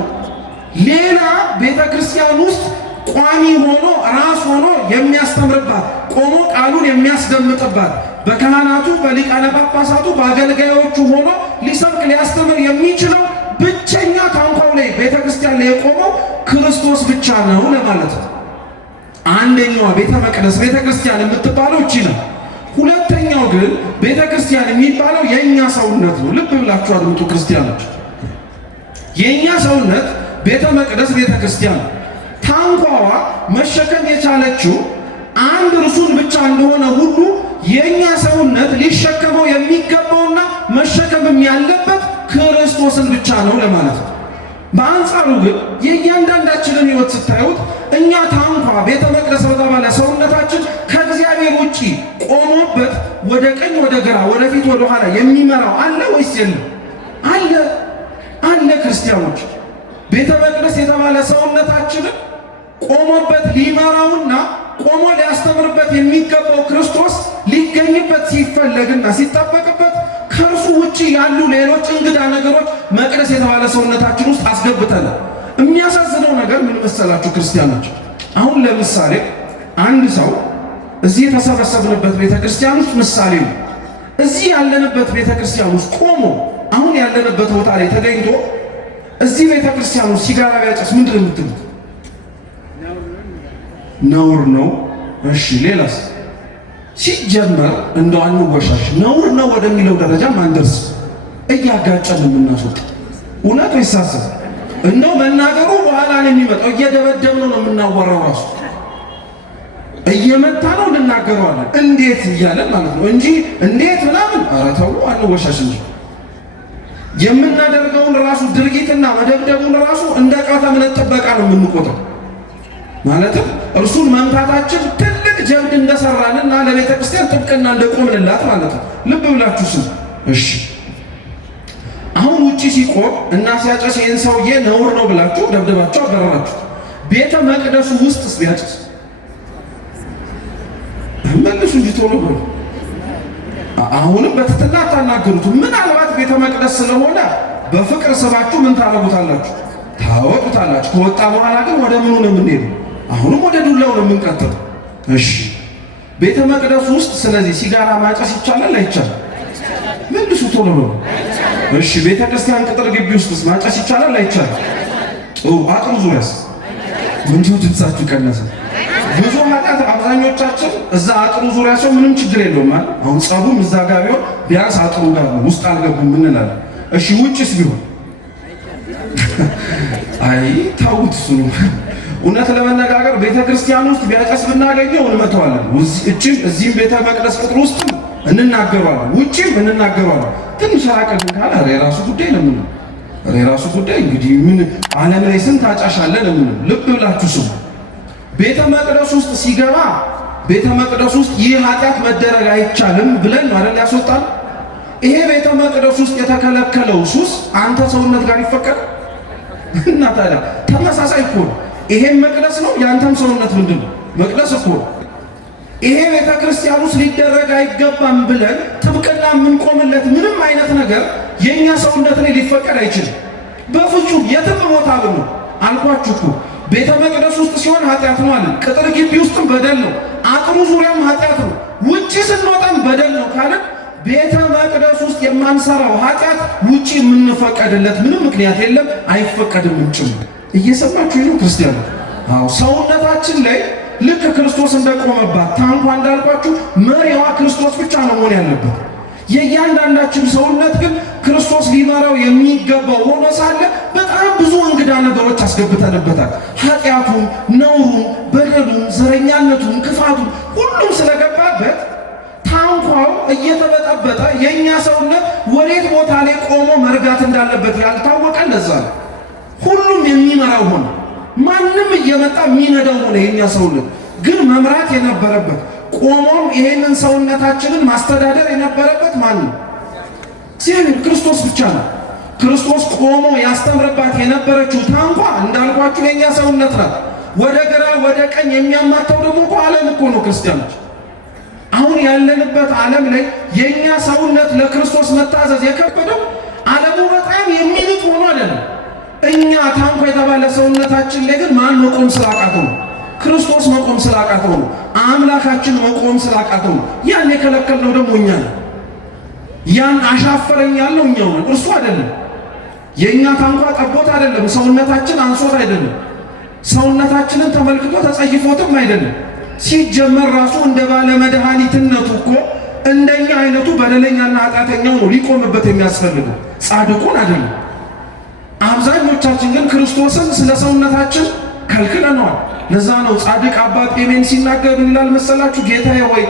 ሌላ ቤተ ክርስቲያን ውስጥ ቋሚ ሆኖ ራስ ሆኖ የሚያስተምርባት ቆሞ ቃሉን የሚያስደምጥባት በካህናቱ በሊቃነ ጳጳሳቱ በአገልጋዮቹ ሆኖ ሊሰብክ ሊያስተምር የሚችለው ብቸኛ ታንኳው ላይ ቤተ ክርስቲያን ላይ የቆመው ክርስቶስ ብቻ ነው ለማለት ነው። አንደኛዋ ቤተ መቅደስ ቤተ ክርስቲያን የምትባለው እቺ ነው። ሁለተኛው ግን ቤተ ክርስቲያን የሚባለው የእኛ ሰውነት ነው። ልብ ብላችሁ አድምጡ ክርስቲያኖች። የእኛ ሰውነት ቤተ መቅደስ ቤተ ክርስቲያን ነው። ታንኳዋ መሸከም የቻለችው አንድ እርሱን ብቻ እንደሆነ ሁሉ የእኛ ሰውነት ሊሸከመው የሚገባውና መሸከምም ያለበት ክርስቶስን ብቻ ነው ለማለት ነው። በአንጻሩ ግን የእያንዳንዳችንን ሕይወት ስታዩት እኛ ታንኳ ቤተ መቅደስ በተባለ ሰውነታችን ከእግዚአብሔር ውጪ ቆሞበት ወደ ቀኝ ወደ ግራ ወደፊት ወደ ኋላ የሚመራው አለ ወይስ የለም? አለ አለ። ክርስቲያኖች ቤተ መቅደስ የተባለ ሰውነታችንን ቆሞበት ሊመራውና ቆሞ ሊያስተምርበት የሚገባው ክርስቶስ ሊገኝበት ሲፈለግና ሲጠበቅበት ከእርሱ ውጪ ያሉ ሌሎች እንግዳ ነገሮች መቅደስ የተባለ ሰውነታችን ውስጥ አስገብተናል። የሚያሳዝነው ነገር ምን መሰላችሁ ክርስቲያኖች? አሁን ለምሳሌ አንድ ሰው እዚህ የተሰበሰብንበት ቤተክርስቲያን ውስጥ ምሳሌ ነው። እዚህ ያለንበት ቤተክርስቲያን ውስጥ ቆሞ አሁን ያለንበት ቦታ ላይ ተገኝቶ እዚህ ቤተክርስቲያን ውስጥ ሲጋራ ቢያጨስ ምንድን ነው የምትሉት? ነውር ነው። እሺ ሌላስ? ሲጀመር እንደው አንወሻሽ ነውር ነው ወደሚለው ደረጃ ማንደርስ እያጋጨን የምናስወጥ እውነት ይሳሰብ እንደው መናገሩ በኋላ ነው የሚመጣው። እየደበደብነው ነው የምናወራው፣ ራሱ እየመታ ነው እንናገረዋለን። እንዴት እያለን ማለት ነው እንጂ እንዴት ምናምን ኧረ ተው አንወሻሽ እንጂ የምናደርገውን ራሱ ድርጊትና መደብደቡን ራሱ እንደ ቃታ እምነት ጥበቃ ነው የምንቆጥረው። ማለትም እርሱን መምታታችን ትልቅ ጀብድ እንደሰራንና ለቤተ ክርስቲያን ጥብቅና እንደቆምንላት ማለት ነው። ልብ ብላችሁ ስሙ እሺ። አሁን ውጪ ሲቆም እና ሲያጨስ ይህን ሰውዬ ነውር ነው ብላችሁ ደብድባችሁ አበረራችሁ። ቤተ መቅደሱ ውስጥስ ቢያጨስ መልሱ እንጂ ቶሎ ብሎ አሁንም በትትና አታናገሩት። ምናልባት ቤተ መቅደስ ስለሆነ በፍቅር ስባችሁ ምን ታረጉታላችሁ? ታወጡታላችሁ። ከወጣ በኋላ ግን ወደ ምኑ ነው የምንሄደው? አሁንም ወደ ዱላው ነው የምንቀጥለው። እሺ ቤተ መቅደስ ውስጥ ስለዚህ ሲጋራ ማጨስ ይቻላል አይቻልም? መልሱ ቶሎ ብሎ እሺ። ቤተ ክርስቲያን ቅጥር ግቢ ውስጥስ ማጨስ ይቻላል አይቻልም? አጥሩ ዙሪያስ ምንድን ነው ድምጻችሁ ቀነሰ? ብዙ ኃጢአት አብዛኞቻችን እዛ አጥሩ ዙሪያ ሰው ምንም ችግር የለውም ማለት አሁን ጸቡም እዛ ጋር ቢሆን ቢያንስ አጥሩ ጋር ነው ውስጥ አልገቡም እንላለን። እሺ ውጭስ ቢሆን አይ ታውት እሱ ነው። እውነት ለመነጋገር ቤተ ክርስቲያን ውስጥ ቢያጨስ ብናገኘው እንመተዋለን። እዚህም ቤተ መቅደስ ቅጥር ውስጥ እንናገረዋለን፣ ውጭም እንናገረዋለን። ትንሽ ራቀን ካለ የራሱ ጉዳይ ለምን የራሱ ጉዳይ እንግዲህ ምን ዓለም ላይ ስንት አጫሻለ ለምን ልብ ብላችሁ ስሙ። ቤተ መቅደስ ውስጥ ሲገባ ቤተ መቅደስ ውስጥ ይህ ኃጢአት መደረግ አይቻልም ብለን ማለት ያስወጣል። ይሄ ቤተ መቅደስ ውስጥ የተከለከለው ሱስ አንተ ሰውነት ጋር ይፈቀድ እና ታዲያ ተመሳሳይ እኮ ይሄም መቅደስ ነው፣ ያንተም ሰውነት ምንድን ነው? መቅደስ እኮ። ይሄ ቤተ ክርስቲያን ውስጥ ሊደረግ አይገባም ብለን ጥብቅና የምንቆምለት ምንም አይነት ነገር የኛ ሰውነት ላይ ሊፈቀድ አይችልም በፍጹም። የትም ቦታ ብሎ አልኳችሁ እኮ ቤተ መቅደስ ውስጥ ሲሆን ኃጢአት ነው አለ። ቅጥር ግቢ ውስጥም በደል ነው፣ አጥሩ ዙሪያም ኃጢአት ነው፣ ውጪ ስንወጣም በደል ነው ካለ ቤተ መቅደስ ውስጥ የማንሰራው ኃጢአት ውጪ የምንፈቀድለት ምንም ምክንያት የለም፣ አይፈቀድም እንጭም። እየሰማችሁ ነው ክርስቲያኑ? አዎ ሰውነታችን ላይ ልክ ክርስቶስ እንደቆመባት ታንኳ እንዳልኳችሁ መሪዋ ክርስቶስ ብቻ ነው መሆን ያለበት። የእያንዳንዳችን ሰውነት ግን ክርስቶስ ሊመራው የሚገባው ሆኖ ሳለ በጣም ብዙ እንግዳ ነገሮች አስገብተንበታል። ኃጢአቱም፣ ነውሩም፣ በደሉም፣ ዘረኛነቱም፣ ክፋቱም ሁሉም ስለገባበት ታንኳው እየተበጠበጠ የእኛ ሰውነት ወዴት ቦታ ላይ ቆሞ መርጋት እንዳለበት ያልታወቀ ለዛ ነው ሁሉም የሚመራው ሆነ። ማንም እየመጣ የሚነዳው ሆነ። የኛ ሰውነት ግን መምራት የነበረበት ቆሞም ይሄንን ሰውነታችንን ማስተዳደር የነበረበት ማን ነው? እግዚአብሔር ክርስቶስ ብቻ ነው። ክርስቶስ ቆሞ ያስተምርባት የነበረችው ታንኳ እንዳልኳችሁ የኛ ሰውነት ናት። ወደ ግራ ወደ ቀኝ የሚያማታው ደግሞ እኮ ዓለም እኮ ነው። ክርስቲያኖች አሁን ያለንበት ዓለም ላይ የኛ ሰውነት ለክርስቶስ መታዘዝ የከበደው ዓለሙ በጣም የሚንጥ ሆኖ አይደለም። እኛ ታንኳ የተባለ ሰውነታችን ላይ ግን ማን መቆም ስላቃተው ነው? ክርስቶስ መቆም ስላቃተው ነው። አምላካችን መቆም ስላቃተው ነው። ያን የከለከልነው ደግሞ እኛ ነው። ያን አሻፈረኝ ያለው እኛው ነው፣ እርሱ አይደለም። የኛ ታንኳ ጠቦት አይደለም። ሰውነታችን አንሶት አይደለም። ሰውነታችንን ተመልክቶ ተጸይፎትም አይደለም። ሲጀመር ራሱ እንደ ባለ መድኃኒትነቱ እኮ እንደኛ አይነቱ በደለኛና ኃጢአተኛው ነው ሊቆምበት የሚያስፈልገው፣ ጻድቁን አይደለም። አብዛኞቻችን ግን ክርስቶስን ስለ ሰውነታችን ከልክለነዋል። ለዛ ነው ጻድቅ አባት ጴሜን ሲናገር ምን ይላል መሰላችሁ? ጌታዬ ሆይ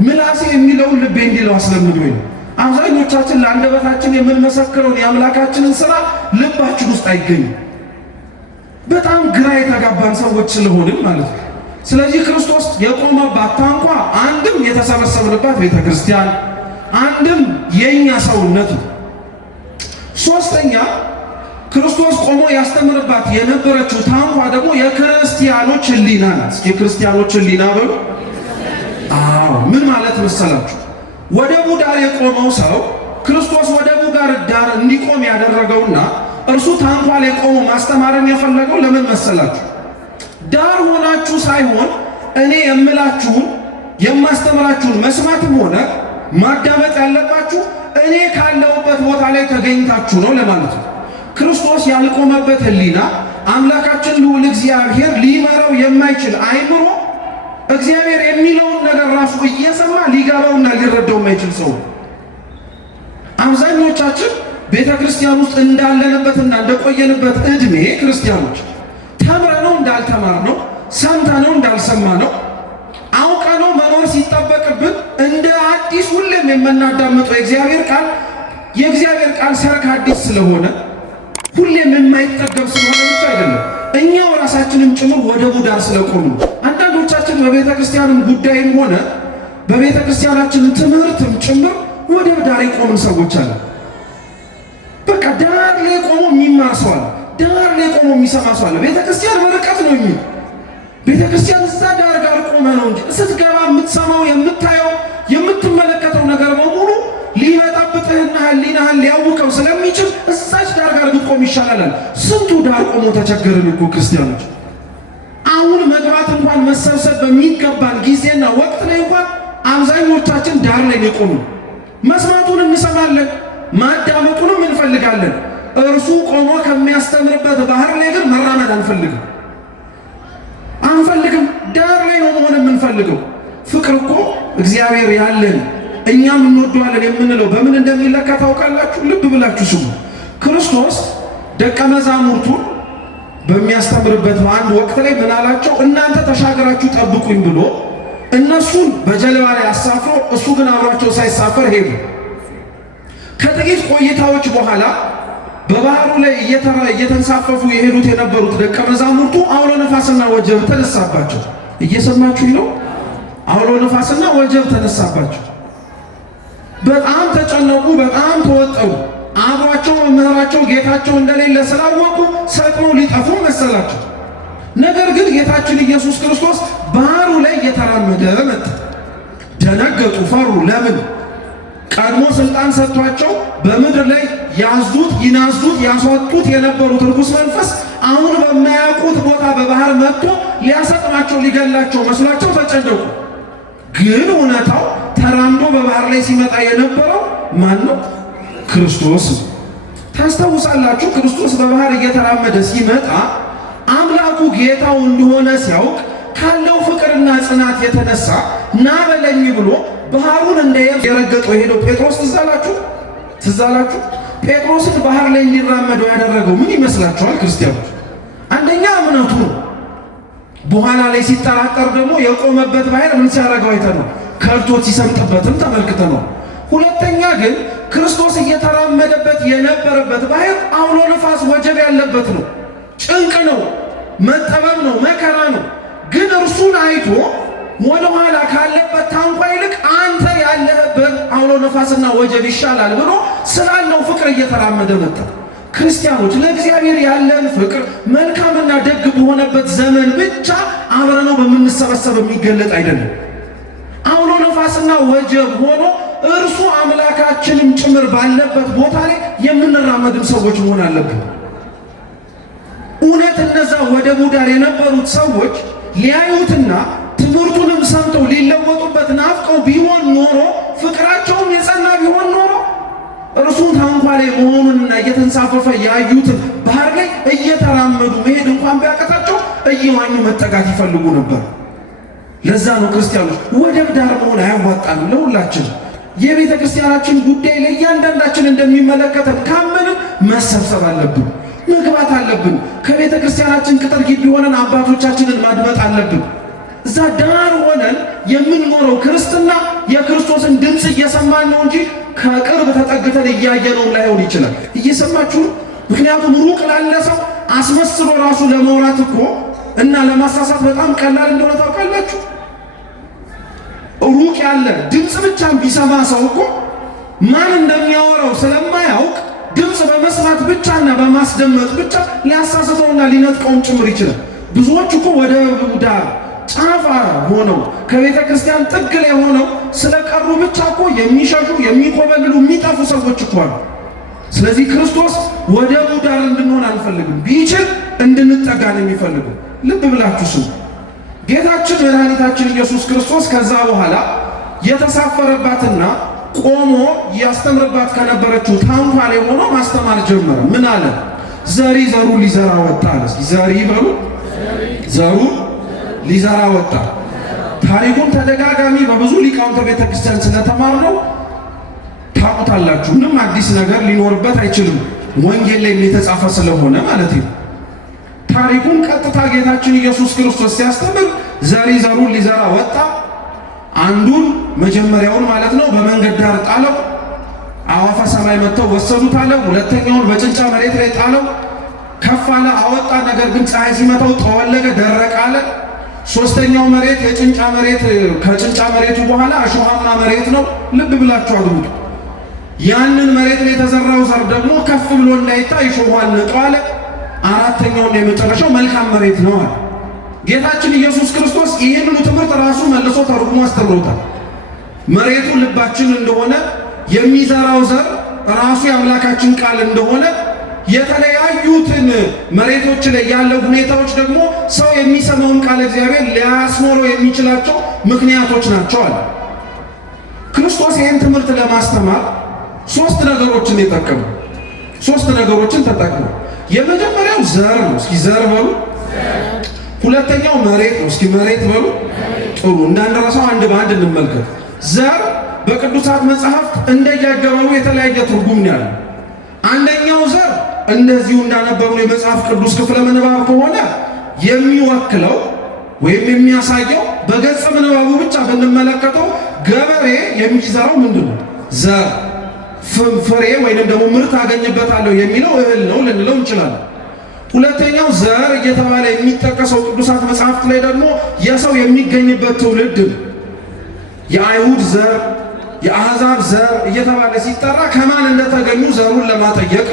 ምላሴ የሚለውን ልቤ እንዲለው አስለምዶኝ። አብዛኞቻችን ለአንደበታችን የምንመሰክረውን የአምላካችንን ስራ ልባችን ውስጥ አይገኝም። በጣም ግራ የተጋባን ሰዎች ስለሆንን ማለት ነው። ስለዚህ ክርስቶስ የቆመባት ታንኳ አንድም የተሰበሰብንባት ቤተ ክርስቲያን፣ አንድም የኛ ሰውነት ነው። ሶስተኛ ክርስቶስ ቆሞ ያስተምርባት የነበረችው ታንኳ ደግሞ የክርስቲያኖች ሕሊና ናት። የክርስቲያኖች ሕሊና በሉ። አዎ ምን ማለት መሰላችሁ? ወደቡ ዳር የቆመው ሰው ክርስቶስ ወደቡ ዳር እንዲቆም ያደረገውና እርሱ ታንኳ ላይ ቆሞ ማስተማርን የፈለገው ለምን መሰላችሁ? ዳር ሆናችሁ ሳይሆን እኔ የምላችሁን የማስተምራችሁን መስማትም ሆነ ማዳመጥ ያለባችሁ እኔ ካለሁበት ቦታ ላይ ተገኝታችሁ ነው ለማለት ነው። ክርስቶስ ያልቆመበት ሕሊና አምላካችን ልዑል እግዚአብሔር ሊመራው የማይችል አይምሮ እግዚአብሔር የሚለውን ነገር ራሱ እየሰማ ሊገባውና ሊረዳው የማይችል ሰው። አብዛኞቻችን ቤተ ክርስቲያን ውስጥ እንዳለንበትና እንደቆየንበት ዕድሜ ክርስቲያኖች ተምረነው እንዳልተማርነው፣ ሰምተነው እንዳልሰማነው፣ አውቀነው መኖር ሲጠበቅብን እንደ አዲስ ሁሌም የምናዳምጠው የእግዚአብሔር ቃል ሰርክ አዲስ ስለሆነ ሁሌም የማይጠገብ ስለሆነ ብቻ አይደለም፣ እኛው ራሳችንም ጭምር ወደቡ ዳር ስለቆሙ አንዳንዶቻችን በቤተ ክርስቲያንም ጉዳይም ሆነ በቤተ ክርስቲያናችን ትምህርትም ጭምር ወደብ ዳር የቆምን ሰዎች አለ። በቃ ዳር ላይ ቆሞ የሚማር ሰው አለ። ዳር ላይ ቆሞ የሚሰማ ሰው አለ። ቤተ ክርስቲያን በርቀት ነው የሚል ቤተ ክርስቲያን እዛ ዳር ጋር ቆመ ነው እንጂ ስትገባ የምትሰማው የምታየው የምትመለከተው ነገር በሙሉ ሊመጣብጥህና ሕሊናህን ሊያውቀው ስለሚችል እዛች ዳር ጋር ብትቆም ይሻላል። ስንቱ ዳር ቆሞ ተቸገርን እኮ ክርስቲያኖች። አሁን መግባት እንኳን መሰብሰብ በሚገባን ጊዜና ወቅት ላይ እንኳን አብዛኞቻችን ዳር ላይ የቆሙ መስማቱን እንሰማለን፣ ማዳመጡንም እንፈልጋለን። እርሱ ቆሞ ከሚያስተምርበት ባህር ላይ ግን መራመድ አንፈልግም። ዳር ላይ ነው መሆን የምንፈልገው። ፍቅር እኮ እግዚአብሔር ያለን እኛም እንወደዋለን የምንለው በምን እንደሚለካ ታውቃላችሁ? ልብ ብላችሁ ስሙ። ክርስቶስ ደቀ መዛሙርቱን በሚያስተምርበት አንድ ወቅት ላይ ምን አላቸው? እናንተ ተሻገራችሁ ጠብቁኝ ብሎ እነሱን በጀልባ ላይ አሳፍሮ እሱ ግን አብሯቸው ሳይሳፈር ሄዱ። ከጥቂት ቆይታዎች በኋላ በባህሩ ላይ እየተንሳፈፉ የሄዱት የነበሩት ደቀ መዛሙርቱ አውሎ ነፋስና ወጀብ ተነሳባቸው። እየሰማችሁ ነው? አውሎ ነፋስና ወጀብ ተነሳባቸው። በጣም ተጨነቁ፣ በጣም ተወጠሩ። አብሯቸው መምህራቸው ጌታቸው እንደሌለ ስላወቁ ሰጥመው ሊጠፉ መሰላቸው። ነገር ግን ጌታችን ኢየሱስ ክርስቶስ ባህሩ ላይ እየተራመደ መጣ። ደነገጡ፣ ፈሩ። ለምን? ቀድሞ ስልጣን ሰጥቷቸው በምድር ላይ ያዙት፣ ይናዙት፣ ያስወጡት የነበሩት ርኩስ መንፈስ አሁን በማያውቁት ቦታ በባህር መጥቶ ሊያሰጥማቸው ሊገላቸው መስሏቸው ተጨነቁ። ግን እውነታው ተራምዶ በባህር ላይ ሲመጣ የነበረው ማን ነው? ክርስቶስ። ታስታውሳላችሁ? ክርስቶስ በባህር እየተራመደ ሲመጣ ጌታው እንደሆነ ሲያውቅ ካለው ፍቅርና ጽናት የተነሳ ና በለኝ ብሎ ባህሩን እንደየብስ የረገጠው ሄደው ጴጥሮስ ትዝ አላችሁ? ጴጥሮስን ባህር ላይ እንዲራመደው ያደረገው ምን ይመስላችኋል ክርስቲያኖች? አንደኛ እምነቱ ነው። በኋላ ላይ ሲጠራጠር ደግሞ የቆመበት ባህር ምን ሲያደርገው አይተነው፣ ከርቶት ሲሰምጥበትም ተመልክተነው። ሁለተኛ ግን ክርስቶስ እየተራመደበት የነበረበት ባህር አውሎ ነፋስ ወጀብ ያለበት ነው። ጭንቅ ነው፣ መጠበብ ነው፣ መከራ ነው። ግን እርሱን አይቶ ወደ ኋላ ካለበት ታንኳ ይልቅ አንተ ያለህበት አውሎ ነፋስና ወጀብ ይሻላል ብሎ ስላለው ፍቅር እየተራመደ መጣ። ክርስቲያኖች ለእግዚአብሔር ያለን ፍቅር መልካምና ደግ በሆነበት ዘመን ብቻ አብረነው በምንሰበሰብ የሚገለጥ አይደለም። አውሎ ነፋስና ወጀብ ሆኖ እርሱ አምላካችንም ጭምር ባለበት ቦታ ላይ የምንራመድም ሰዎች መሆን አለብን። እውነት እነዛ ወደቡ ዳር የነበሩት ሰዎች ሊያዩትና ትምህርቱንም ሰምተው ሊለወጡበት ናፍቀው ቢሆን ኖሮ፣ ፍቅራቸውም የጸና ቢሆን ኖሮ እርሱን ታንኳ ላይ መሆኑንና እየተንሳፈፈ ያዩትን ባህር ላይ እየተራመዱ መሄድ እንኳን ቢያቀታቸው እየዋኙ መጠጋት ይፈልጉ ነበር። ለዛ ነው ክርስቲያኖች ወደብ ዳር መሆን አያዋጣንም። ለሁላችን የቤተ ክርስቲያናችን ጉዳይ ለእያንዳንዳችን እንደሚመለከተን ካመንን መሰብሰብ አለብን፣ መግባት አለብን። ከቤተ ክርስቲያናችን ቅጥር ግቢ ሆነን አባቶቻችንን ማድመጥ አለብን። እዛ ዳር ሆነን የምንኖረው ክርስትና የክርስቶስን ድምፅ እየሰማን ነው እንጂ ከቅርብ ተጠግተን እያየነው ላይሆን ይችላል። እየሰማችሁ? ምክንያቱም ሩቅ ላለ ሰው አስመስሎ ራሱ ለመውራት እኮ እና ለማሳሳት በጣም ቀላል እንደሆነ ታውቃላችሁ። ሩቅ ያለ ድምፅ ብቻም ቢሰማ ሰው እኮ ማን እንደሚያወራው ስለማያውቅ ድምፅ በመስማት ብቻና በማስደመጥ ብቻ ሊያሳስተውና ሊነጥቀውም ጭምር ይችላል። ብዙዎች እኮ ወደ ዳር ጫፍ ሆነው ከቤተ ክርስቲያን ጥግ ላይ ሆነው ስለቀሩ ብቻ እኮ የሚሸሹ የሚኮበልሉ የሚጠፉ ሰዎች እኮ አሉ። ስለዚህ ክርስቶስ ወደ ዳር እንድንሆን አንፈልግም፣ ቢችል እንድንጠጋ ነው የሚፈልገው። ልብ ብላችሁ ስሙ። ጌታችን መድኃኒታችን ኢየሱስ ክርስቶስ ከዛ በኋላ የተሳፈረባትና ቆሞ ያስተምርባት ከነበረችው ታንኳ ላይ ሆኖ ማስተማር ጀመረ። ምን አለ? ዘሪ ዘሩን ሊዘራ ወጣ አለ። ዘሪ በሉ፣ ዘሩ ሊዘራ ወጣ። ታሪኩን ተደጋጋሚ በብዙ ሊቃውንተ ቤተ ክርስቲያን ስለተማርነው ታውቁታላችሁ። ምንም አዲስ ነገር ሊኖርበት አይችልም፣ ወንጌል ላይ የተጻፈ ስለሆነ ማለት ነው። ታሪኩን ቀጥታ ጌታችን ኢየሱስ ክርስቶስ ሲያስተምር ዘሪ ዘሩን ሊዘራ ወጣ። አንዱን መጀመሪያውን ማለት ነው በመንገድ ዳር ጣለው፣ አዋፈ ሰማይ መጥተው ወሰዱት አለ። ሁለተኛውን በጭንጫ መሬት ላይ ጣለው፣ ከፍ አለ፣ አወጣ። ነገር ግን ፀሐይ ሲመታው ጠወለገ፣ ደረቀ አለ። ሶስተኛው መሬት የጭንጫ መሬት፣ ከጭንጫ መሬቱ በኋላ አሸዋማ መሬት ነው። ልብ ብላችሁ አድምጡ። ያንን መሬት ላይ የተዘራው ዘር ደግሞ ከፍ ብሎ እንዳይታይ እሾህ ነቀው አለ። አራተኛውና የመጨረሻው መልካም መሬት ነው አለ። ጌታችን ኢየሱስ ክርስቶስ ይህንኑ ትምህርት ራሱ መልሶ ተርጉሞ አስተምሮታል። መሬቱ ልባችን እንደሆነ፣ የሚዘራው ዘር ራሱ የአምላካችን ቃል እንደሆነ፣ የተለያዩትን መሬቶች ላይ ያለው ሁኔታዎች ደግሞ ሰው የሚሰማውን ቃል እግዚአብሔር ሊያስኖረው የሚችላቸው ምክንያቶች ናቸው አለ። ክርስቶስ ይህን ትምህርት ለማስተማር ሶስት ነገሮችን የጠቀመው፣ ሶስት ነገሮችን ተጠቅሞ፣ የመጀመሪያው ዘር ነው። እስኪ ዘር በሉ። ሁለተኛው መሬት ነው። እስኪ መሬት በሉ። ጥሩ፣ እንዳንረሳው አንድ በአንድ እንመልከት። ዘር በቅዱሳት መጽሐፍት እንደየአገባቡ የተለያየ ትርጉም ነው ያለው። አንደኛው ዘር እንደዚሁ እንዳነበብነው የመጽሐፍ ቅዱስ ክፍለ ምንባብ ከሆነ የሚወክለው ወይም የሚያሳየው በገጸ ምንባቡ ብቻ ብንመለከተው ገበሬ የሚዘራው ምንድን ነው? ዘር፣ ፍሬ ወይንም ደግሞ ምርት አገኝበታለሁ የሚለው እህል ነው ልንለው እንችላለን። ሁለተኛው ዘር እየተባለ የሚጠቀሰው ቅዱሳት መጽሐፍት ላይ ደግሞ የሰው የሚገኝበት ትውልድ፣ የአይሁድ ዘር፣ የአሕዛብ ዘር እየተባለ ሲጠራ ከማን እንደተገኙ ዘሩን ለማጠየቅ።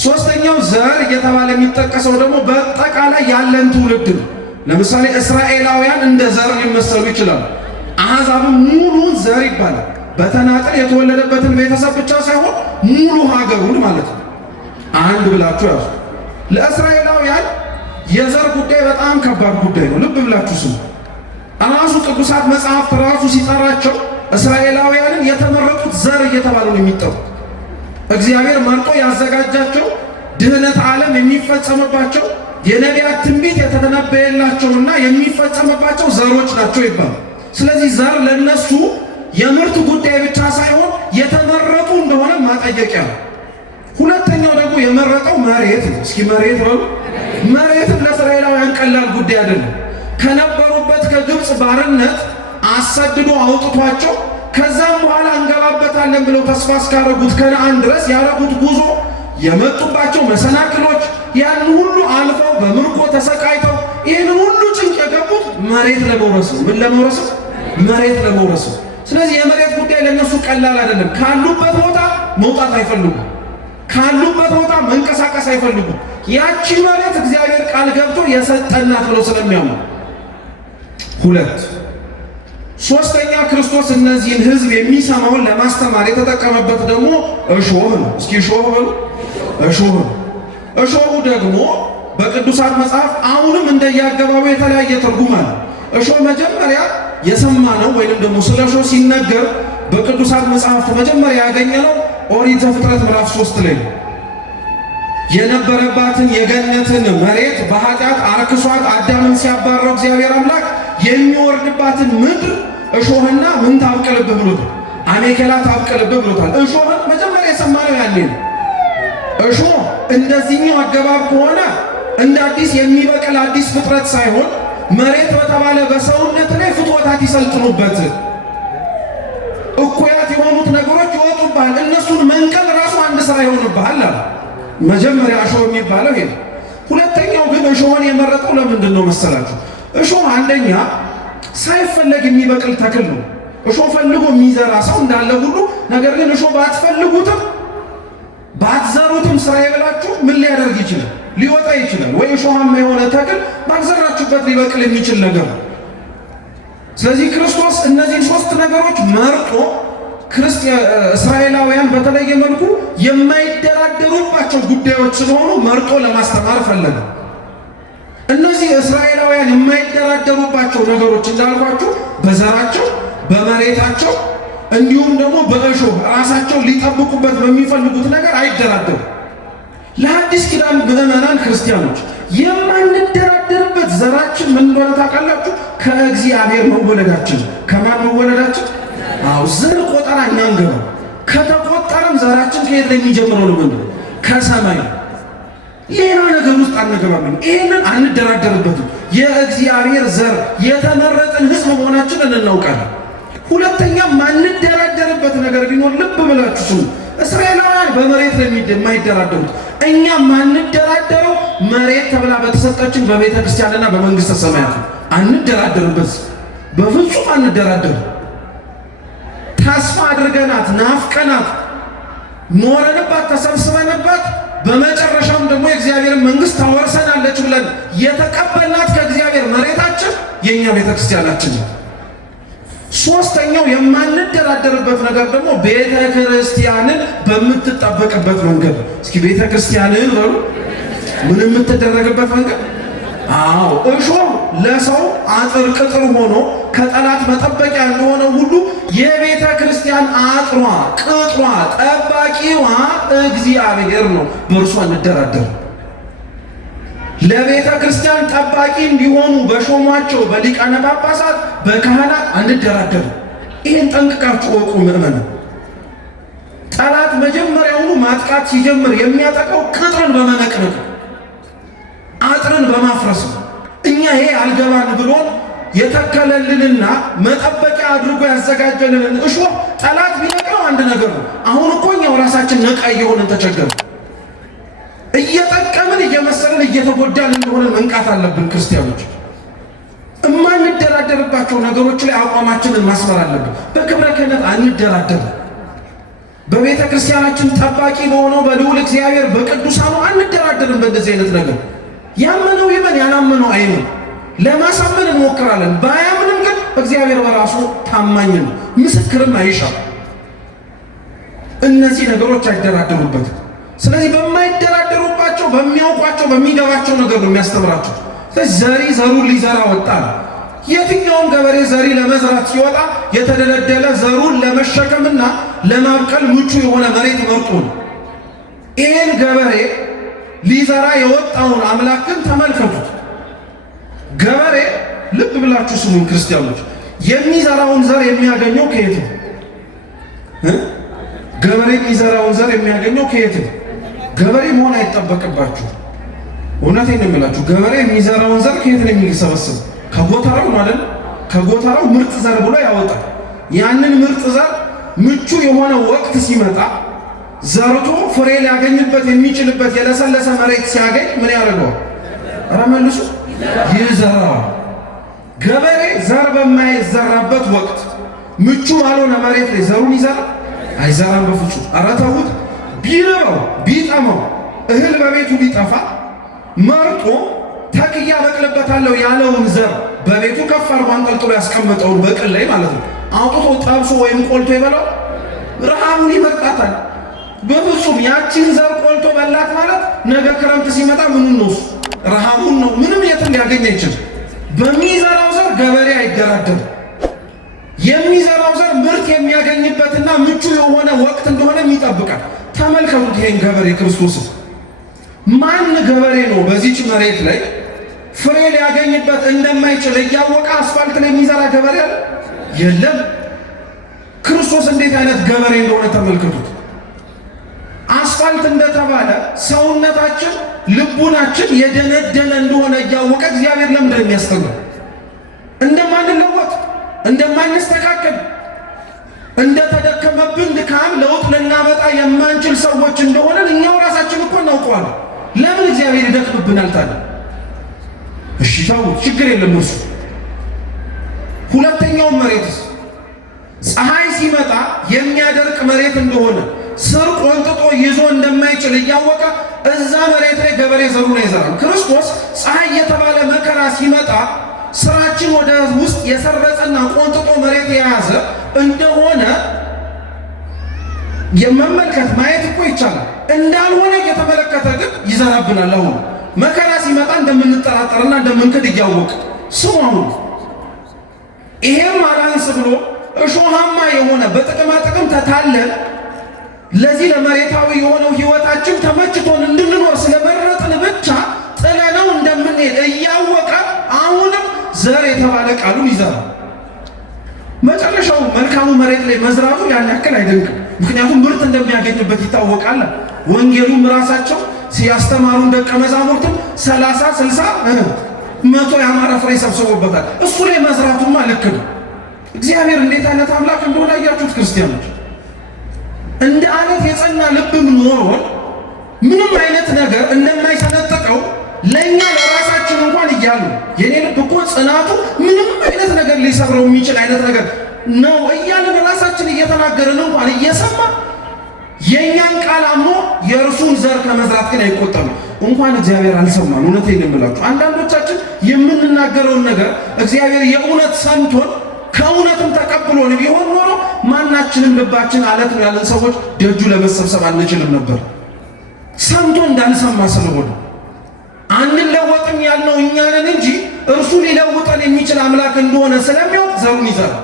ሶስተኛው ዘር እየተባለ የሚጠቀሰው ደግሞ በአጠቃላይ ያለን ትውልድ ነው። ለምሳሌ እስራኤላውያን እንደ ዘር ሊመሰሉ ይችላሉ። አሕዛብም ሙሉን ዘር ይባላል። በተናጠል የተወለደበትን ቤተሰብ ብቻ ሳይሆን ሙሉ ሀገሩን ማለት ነው። አንድ ብላችሁ ያዙ። ለእስራኤላውያን የዘር ጉዳይ በጣም ከባድ ጉዳይ ነው። ልብ ብላችሁ ስሙ። ራሱ ቅዱሳት መጽሐፍት ራሱ ሲጠራቸው እስራኤላውያንን የተመረጡት ዘር እየተባሉ ነው የሚጠሩት። እግዚአብሔር መርጦ ያዘጋጃቸው ድህነት ዓለም የሚፈጸምባቸው የነቢያት ትንቢት የተተነበየላቸውና የሚፈጸምባቸው ዘሮች ናቸው ይባላል። ስለዚህ ዘር ለነሱ የምርት ጉዳይ ብቻ ሳይሆን የተመረጡ እንደሆነ ማጠየቂያ ነው። ሁለተኛው ደግሞ የመረጠው መሬት ነው። እስኪ መሬት በሉ። መሬትም ለእስራኤላውያን ቀላል ጉዳይ አይደለም። ከነበሩበት ከግብፅ ባርነት አሰድዶ አውጥቷቸው ከዛም በኋላ እንገባበታለን ብለው ተስፋ እስካረጉት ከነአን ድረስ ያረጉት ጉዞ የመጡባቸው መሰናክሎች ያን ሁሉ አልፈው በምርኮ ተሰቃይተው ይህን ሁሉ ጭንቅ የገቡት መሬት ለመውረስ ነው። ምን ለመውረስ? መሬት ለመውረስ ነው። ስለዚህ የመሬት ጉዳይ ለነሱ ቀላል አይደለም። ካሉበት ቦታ መውጣት አይፈልጉም። ካሉበት ቦታ መንቀሳቀስ አይፈልጉም። ያቺ መሬት እግዚአብሔር ቃል ገብቶ የሰጠናት ብለው ስለሚያምኑ። ሁለት ሶስተኛ ክርስቶስ እነዚህን ሕዝብ የሚሰማውን ለማስተማር የተጠቀመበት ደግሞ እሾህ ነው። እስኪ እሾህ በሉ። እሾህ ነው። እሾሁ ደግሞ በቅዱሳት መጽሐፍ አሁንም እንደየአገባቡ የተለያየ ትርጉም አለ። እሾህ መጀመሪያ የሰማነው ወይንም ደግሞ ስለ እሾህ ሲነገር በቅዱሳት መጽሐፍት መጀመሪያ ያገኘነው ኦሪት ዘፍጥረት ምዕራፍ 3 ላይ የነበረባትን የገነትን መሬት በኃጢአት አርክሷት አዳምን ሲያባረው እግዚአብሔር አምላክ የሚወርድባትን ምድር እሾህና ምን ታብቅልብህ ብሎታል? አሜከላ ታብቅልብህ ብሎታል። እሾህን መጀመሪያ የሰማነው ያኔ ነው። እሾህ እንደዚህኛው አገባብ ከሆነ እንደ አዲስ የሚበቅል አዲስ ፍጥረት ሳይሆን መሬት በተባለ በሰውነት ላይ ፍጥረታት ይሰልጥኑበት፣ እኩያት የሆኑት ነገሮች ይወጡብሃል። እነሱን መንቀል ራሱ አንድ ስራ ይሆንብሃል። መጀመሪያ እሾህ የሚባለው ይሄ። ሁለተኛው ግን እሾህን የመረጠው ለምንድን ነው መሰላችሁ? እሾህ አንደኛ ሳይፈለግ የሚበቅል ተክል ነው። እሾህ ፈልጎ የሚዘራ ሰው እንዳለ ሁሉ፣ ነገር ግን እሾህ ባትፈልጉትም ባትዘሩትም ስራ ይበላችሁ ምን ሊያደርግ ይችላል? ሊወጣ ይችላል። ወይ እሾሃማ የሆነ ተክል ባልዘራችሁበት ሊበቅል የሚችል ነገር ነው። ስለዚህ ክርስቶስ እነዚህን ሶስት ነገሮች መርጦ እስራኤላውያን በተለየ መልኩ የማይደራደሩባቸው ጉዳዮች ስለሆኑ መርጦ ለማስተማር ፈለገ። እነዚህ እስራኤላውያን የማይደራደሩባቸው ነገሮች እንዳልኳችሁ በዘራቸው፣ በመሬታቸው እንዲሁም ደግሞ በእሾህ ራሳቸው ሊጠብቁበት በሚፈልጉት ነገር አይደራደሩ። ለአዲስ ኪዳን ምዕመናን ክርስቲያኖች የማንደራደርበት ዘራችን ምን እንደሆነ ታውቃላችሁ? ከእግዚአብሔር መወለዳችን። ከማን መወለዳችን? አዎ ዘር ቆጠራ እኛ እንገባ። ከተቆጠረም ዘራችን ከየት ላይ የሚጀምረው ነው? ምን? ከሰማይ። ሌላ ነገር ውስጥ አንገባም። ይሄንን አንደራደርበትም። የእግዚአብሔር ዘር የተመረጥን ሕዝብ መሆናችንን እናውቃለን። ሁለተኛ ማንደራደርበት ነገር ቢኖር ልብ ብላችሁ ስሙ። እስራኤላውያን በመሬት ላይ የማይደራደሩት፣ እኛ ማንደራደረው መሬት ተብላ በተሰጠችን በቤተ ክርስቲያንና በመንግስተ ሰማያት አንደራደርበት። በፍጹም አንደራደርም። ተስፋ አድርገናት ናፍቀናት ኖረንባት ተሰብስበንባት በመጨረሻም ደግሞ የእግዚአብሔርን መንግስት ታወርሰናለች ብለን የተቀበልናት ከእግዚአብሔር መሬታችን የእኛ ቤተ ክርስቲያናችን ነው። ሶስተኛው የማንደራደርበት ነገር ደግሞ ቤተ ክርስቲያንን በምትጠበቅበት መንገድ። እስኪ ቤተ ክርስቲያንን በሉ። ምን የምትደረግበት መንገድ? አዎ እሾህ ለሰው አጥር ቅጥር ሆኖ ከጠላት መጠበቂያ እንደሆነ ሁሉ የቤተ ክርስቲያን አጥሯ፣ ቅጥሯ፣ ጠባቂዋ እግዚአብሔር ነው። በእርሷ እንደራደር። ለቤተ ክርስቲያን ጠባቂ እንዲሆኑ በሾሟቸው በሊቃነ ጳጳሳት በካህናት አንደራደር። ይህን ጠንቅቃችሁ እወቁ ምእመን። ጠላት መጀመሪያውኑ ማጥቃት ሲጀምር የሚያጠቃው ቅጥርን በመነቅነቅ አጥርን በማፍረስ ነው። እኛ ይሄ አልገባን ብሎን የተከለልንና መጠበቂያ አድርጎ ያዘጋጀልንን እሾህ ጠላት ቢነቅለው አንድ ነገር ነው። አሁን እኮ እኛው ራሳችን ነቃ እየሆንን ተቸገርን። እየጠቀምን እየመሰለን እየተጎዳን እንደሆነ መንቃት አለብን። ክርስቲያኖች እማንደራደርባቸው ነገሮች ላይ አቋማችንን ማስመር አለብን። በክብረ ክህነት አንደራደር። በቤተ ክርስቲያናችን ጠባቂ በሆነው በልዑል እግዚአብሔር በቅዱሳኑ አንደራደርም። በእንደዚህ አይነት ነገር ያመነው ይመን ያላመነው አይመን። ለማሳመን እንሞክራለን። ባያምንም ግን እግዚአብሔር በራሱ ታማኝ ነው፣ ምስክርም አይሻም። እነዚህ ነገሮች አይደራደሩበትም። ስለዚህ በማይደራደሩባቸው በሚያውቋቸው በሚገባቸው ነገር ነው የሚያስተምራቸው። ስለዚህ ዘሪ ዘሩን ሊዘራ ወጣ። የትኛውም ገበሬ ዘሪ ለመዝራት ሲወጣ የተደለደለ ዘሩን ለመሸከምና ለማብቀል ምቹ የሆነ መሬት መርጦ ነው። ይህን ገበሬ ሊዘራ የወጣውን አምላክ ግን ተመልከቱት። ገበሬ ልብ ብላችሁ ስሙን ክርስቲያኖች፣ የሚዘራውን ዘር የሚያገኘው ከየት ነው? ገበሬ የሚዘራውን ዘር የሚያገኘው ከየት ነው? ገበሬ መሆን አይጠበቅባችሁ። እውነቴን ነው የምላችሁ። ገበሬ የሚዘራውን ዘር ከየት ነው የሚሰበስብ? ከጎተራው ነው አይደል? ከጎተራው ምርጥ ዘር ብሎ ያወጣል። ያንን ምርጥ ዘር ምቹ የሆነ ወቅት ሲመጣ ዘርቶ ፍሬ ሊያገኝበት የሚችልበት የለሰለሰ መሬት ሲያገኝ ምን ያደርገዋል? ኧረ መልሱ፣ ይዘራዋል። ገበሬ ዘር በማይዘራበት ወቅት ምቹ ባልሆነ መሬት ላይ ዘሩን ይዘራል? አይዘራም በፍጹም። ኧረ ተውት። ቢርበው ቢጠመው እህል በቤቱ ቢጠፋ መርጦ ተክያ በቅልበታለሁ ያለውን ዘር በቤቱ ከፍ አድርጎ አንጠልጥሎ ያስቀመጠውን በቅል ላይ ማለት ነው አውጥቶ ጠብሶ ወይም ቆልቶ ይበላው? ረሃቡን ይመርጣታል? በፍጹም። ያቺን ዘር ቆልቶ በላት ማለት ነገ ክረምት ሲመጣ ምኑን ነው? ረሃቡን ነው። ምንም የትም ሊያገኝ አይችልም። በሚዘራው ዘር ገበሬ አይደራደርም። የሚዘራው ዘር ምርት የሚያገኝበትና ምቹ የሆነ ወቅት እንደሆነ ይጠብቃል። ተመልከቱት ይሄን ገበሬ ክርስቶስን። ማን ገበሬ ነው በዚች መሬት ላይ ፍሬ ሊያገኝበት እንደማይችል እያወቀ አስፋልት ላይ የሚዘራ ገበሬ አለ? የለም። ክርስቶስ እንዴት አይነት ገበሬ እንደሆነ ተመልከቱት። አስፋልት እንደተባለ ሰውነታችን ልቡናችን የደነደነ እንደሆነ እያወቀ እግዚአብሔር ለምንድን ነው የሚያስተምረው? እንደማንለወጥ እንደማንስተካከል እንደተደከመብን ድካም ለውጥ ልናመጣ የማንችል ሰዎች እንደሆነ እኛው ራሳችን እኮ እናውቀዋለን። ለምን እግዚአብሔር ይደክምብናል ታዲያ? እሺ ተውት፣ ችግር የለም እርሱ። ሁለተኛው መሬትስ ፀሐይ ሲመጣ የሚያደርቅ መሬት እንደሆነ ስር ቆንጥጦ ይዞ እንደማይችል እያወቀ እዛ መሬት ላይ ገበሬ ዘሩን አይዘራም። ክርስቶስ ፀሐይ የተባለ መከራ ሲመጣ ስራችን ወደ ውስጥ የሰረጸና ቆንጥጦ መሬት የያዘ እንደሆነ የመመልከት ማየት እኮ ይቻላል። እንዳልሆነ እየተመለከተ ግን ይዘራብናል። አሁን መከራ ሲመጣ እንደምንጠራጠርና እንደምንክድ እያወቅ ስሙ። አሁን ይሄም አላንስ ብሎ እሾሃማ የሆነ በጥቅማ ጥቅም ተታለን ለዚህ ለመሬታዊ የሆነው ህይወታችን ተመችቶን እንድንኖር ስለመረጥን ብቻ ጥለነው እንደምንሄድ እያወቀ አሁንም ዘር የተባለ ቃሉን ይዘራል። መጨረሻው መልካሙ መሬት ላይ መዝራቱ ያን ያክል አይደንቅም። ምክንያቱም ምርት እንደሚያገኝበት ይታወቃል። ወንጌሉም ራሳቸው ሲያስተማሩን ደቀ መዛሙርትም 30፣ 60፣ 100 ያማረ ፍሬ ሰብስቦበታል። እሱ ላይ መዝራቱማ ልክ ነው። እግዚአብሔር እንዴት አይነት አምላክ እንደሆነ አያችሁት ክርስቲያኖች? እንደ አለት የጸና ልብም ኖሮን ምንም አይነት ነገር እንደማይሰነጥቀው ለእኛ ለራሳችን እንኳን እያሉ የኔ ልብ እኮ ጽናቱ ምንም አይነት ነገር ሊሰብረው የሚችል አይነት ነገር ነው እያለን ራሳችን እየተናገርን እንኳን እየሰማ የእኛን ቃል አምኖ የእርሱን ዘር ከመዝራት ግን አይቆጠብም። እንኳን እግዚአብሔር አልሰማን። እውነቴን ነው የምላችሁ። አንዳንዶቻችን የምንናገረውን ነገር እግዚአብሔር የእውነት ሰምቶን ከእውነትም ተቀብሎን ቢሆን ኖሮ ማናችንም ልባችን አለት ነው ያለን ሰዎች ደጁ ለመሰብሰብ አንችልም ነበር። ሰምቶ እንዳልሰማ ስለሆነ አንለወጥም ያልነው እኛ ነን እንጂ እርሱ ሊለውጠን የሚችል አምላክ እንደሆነ ስለሚያውቅ ዘሩን ይዘራል።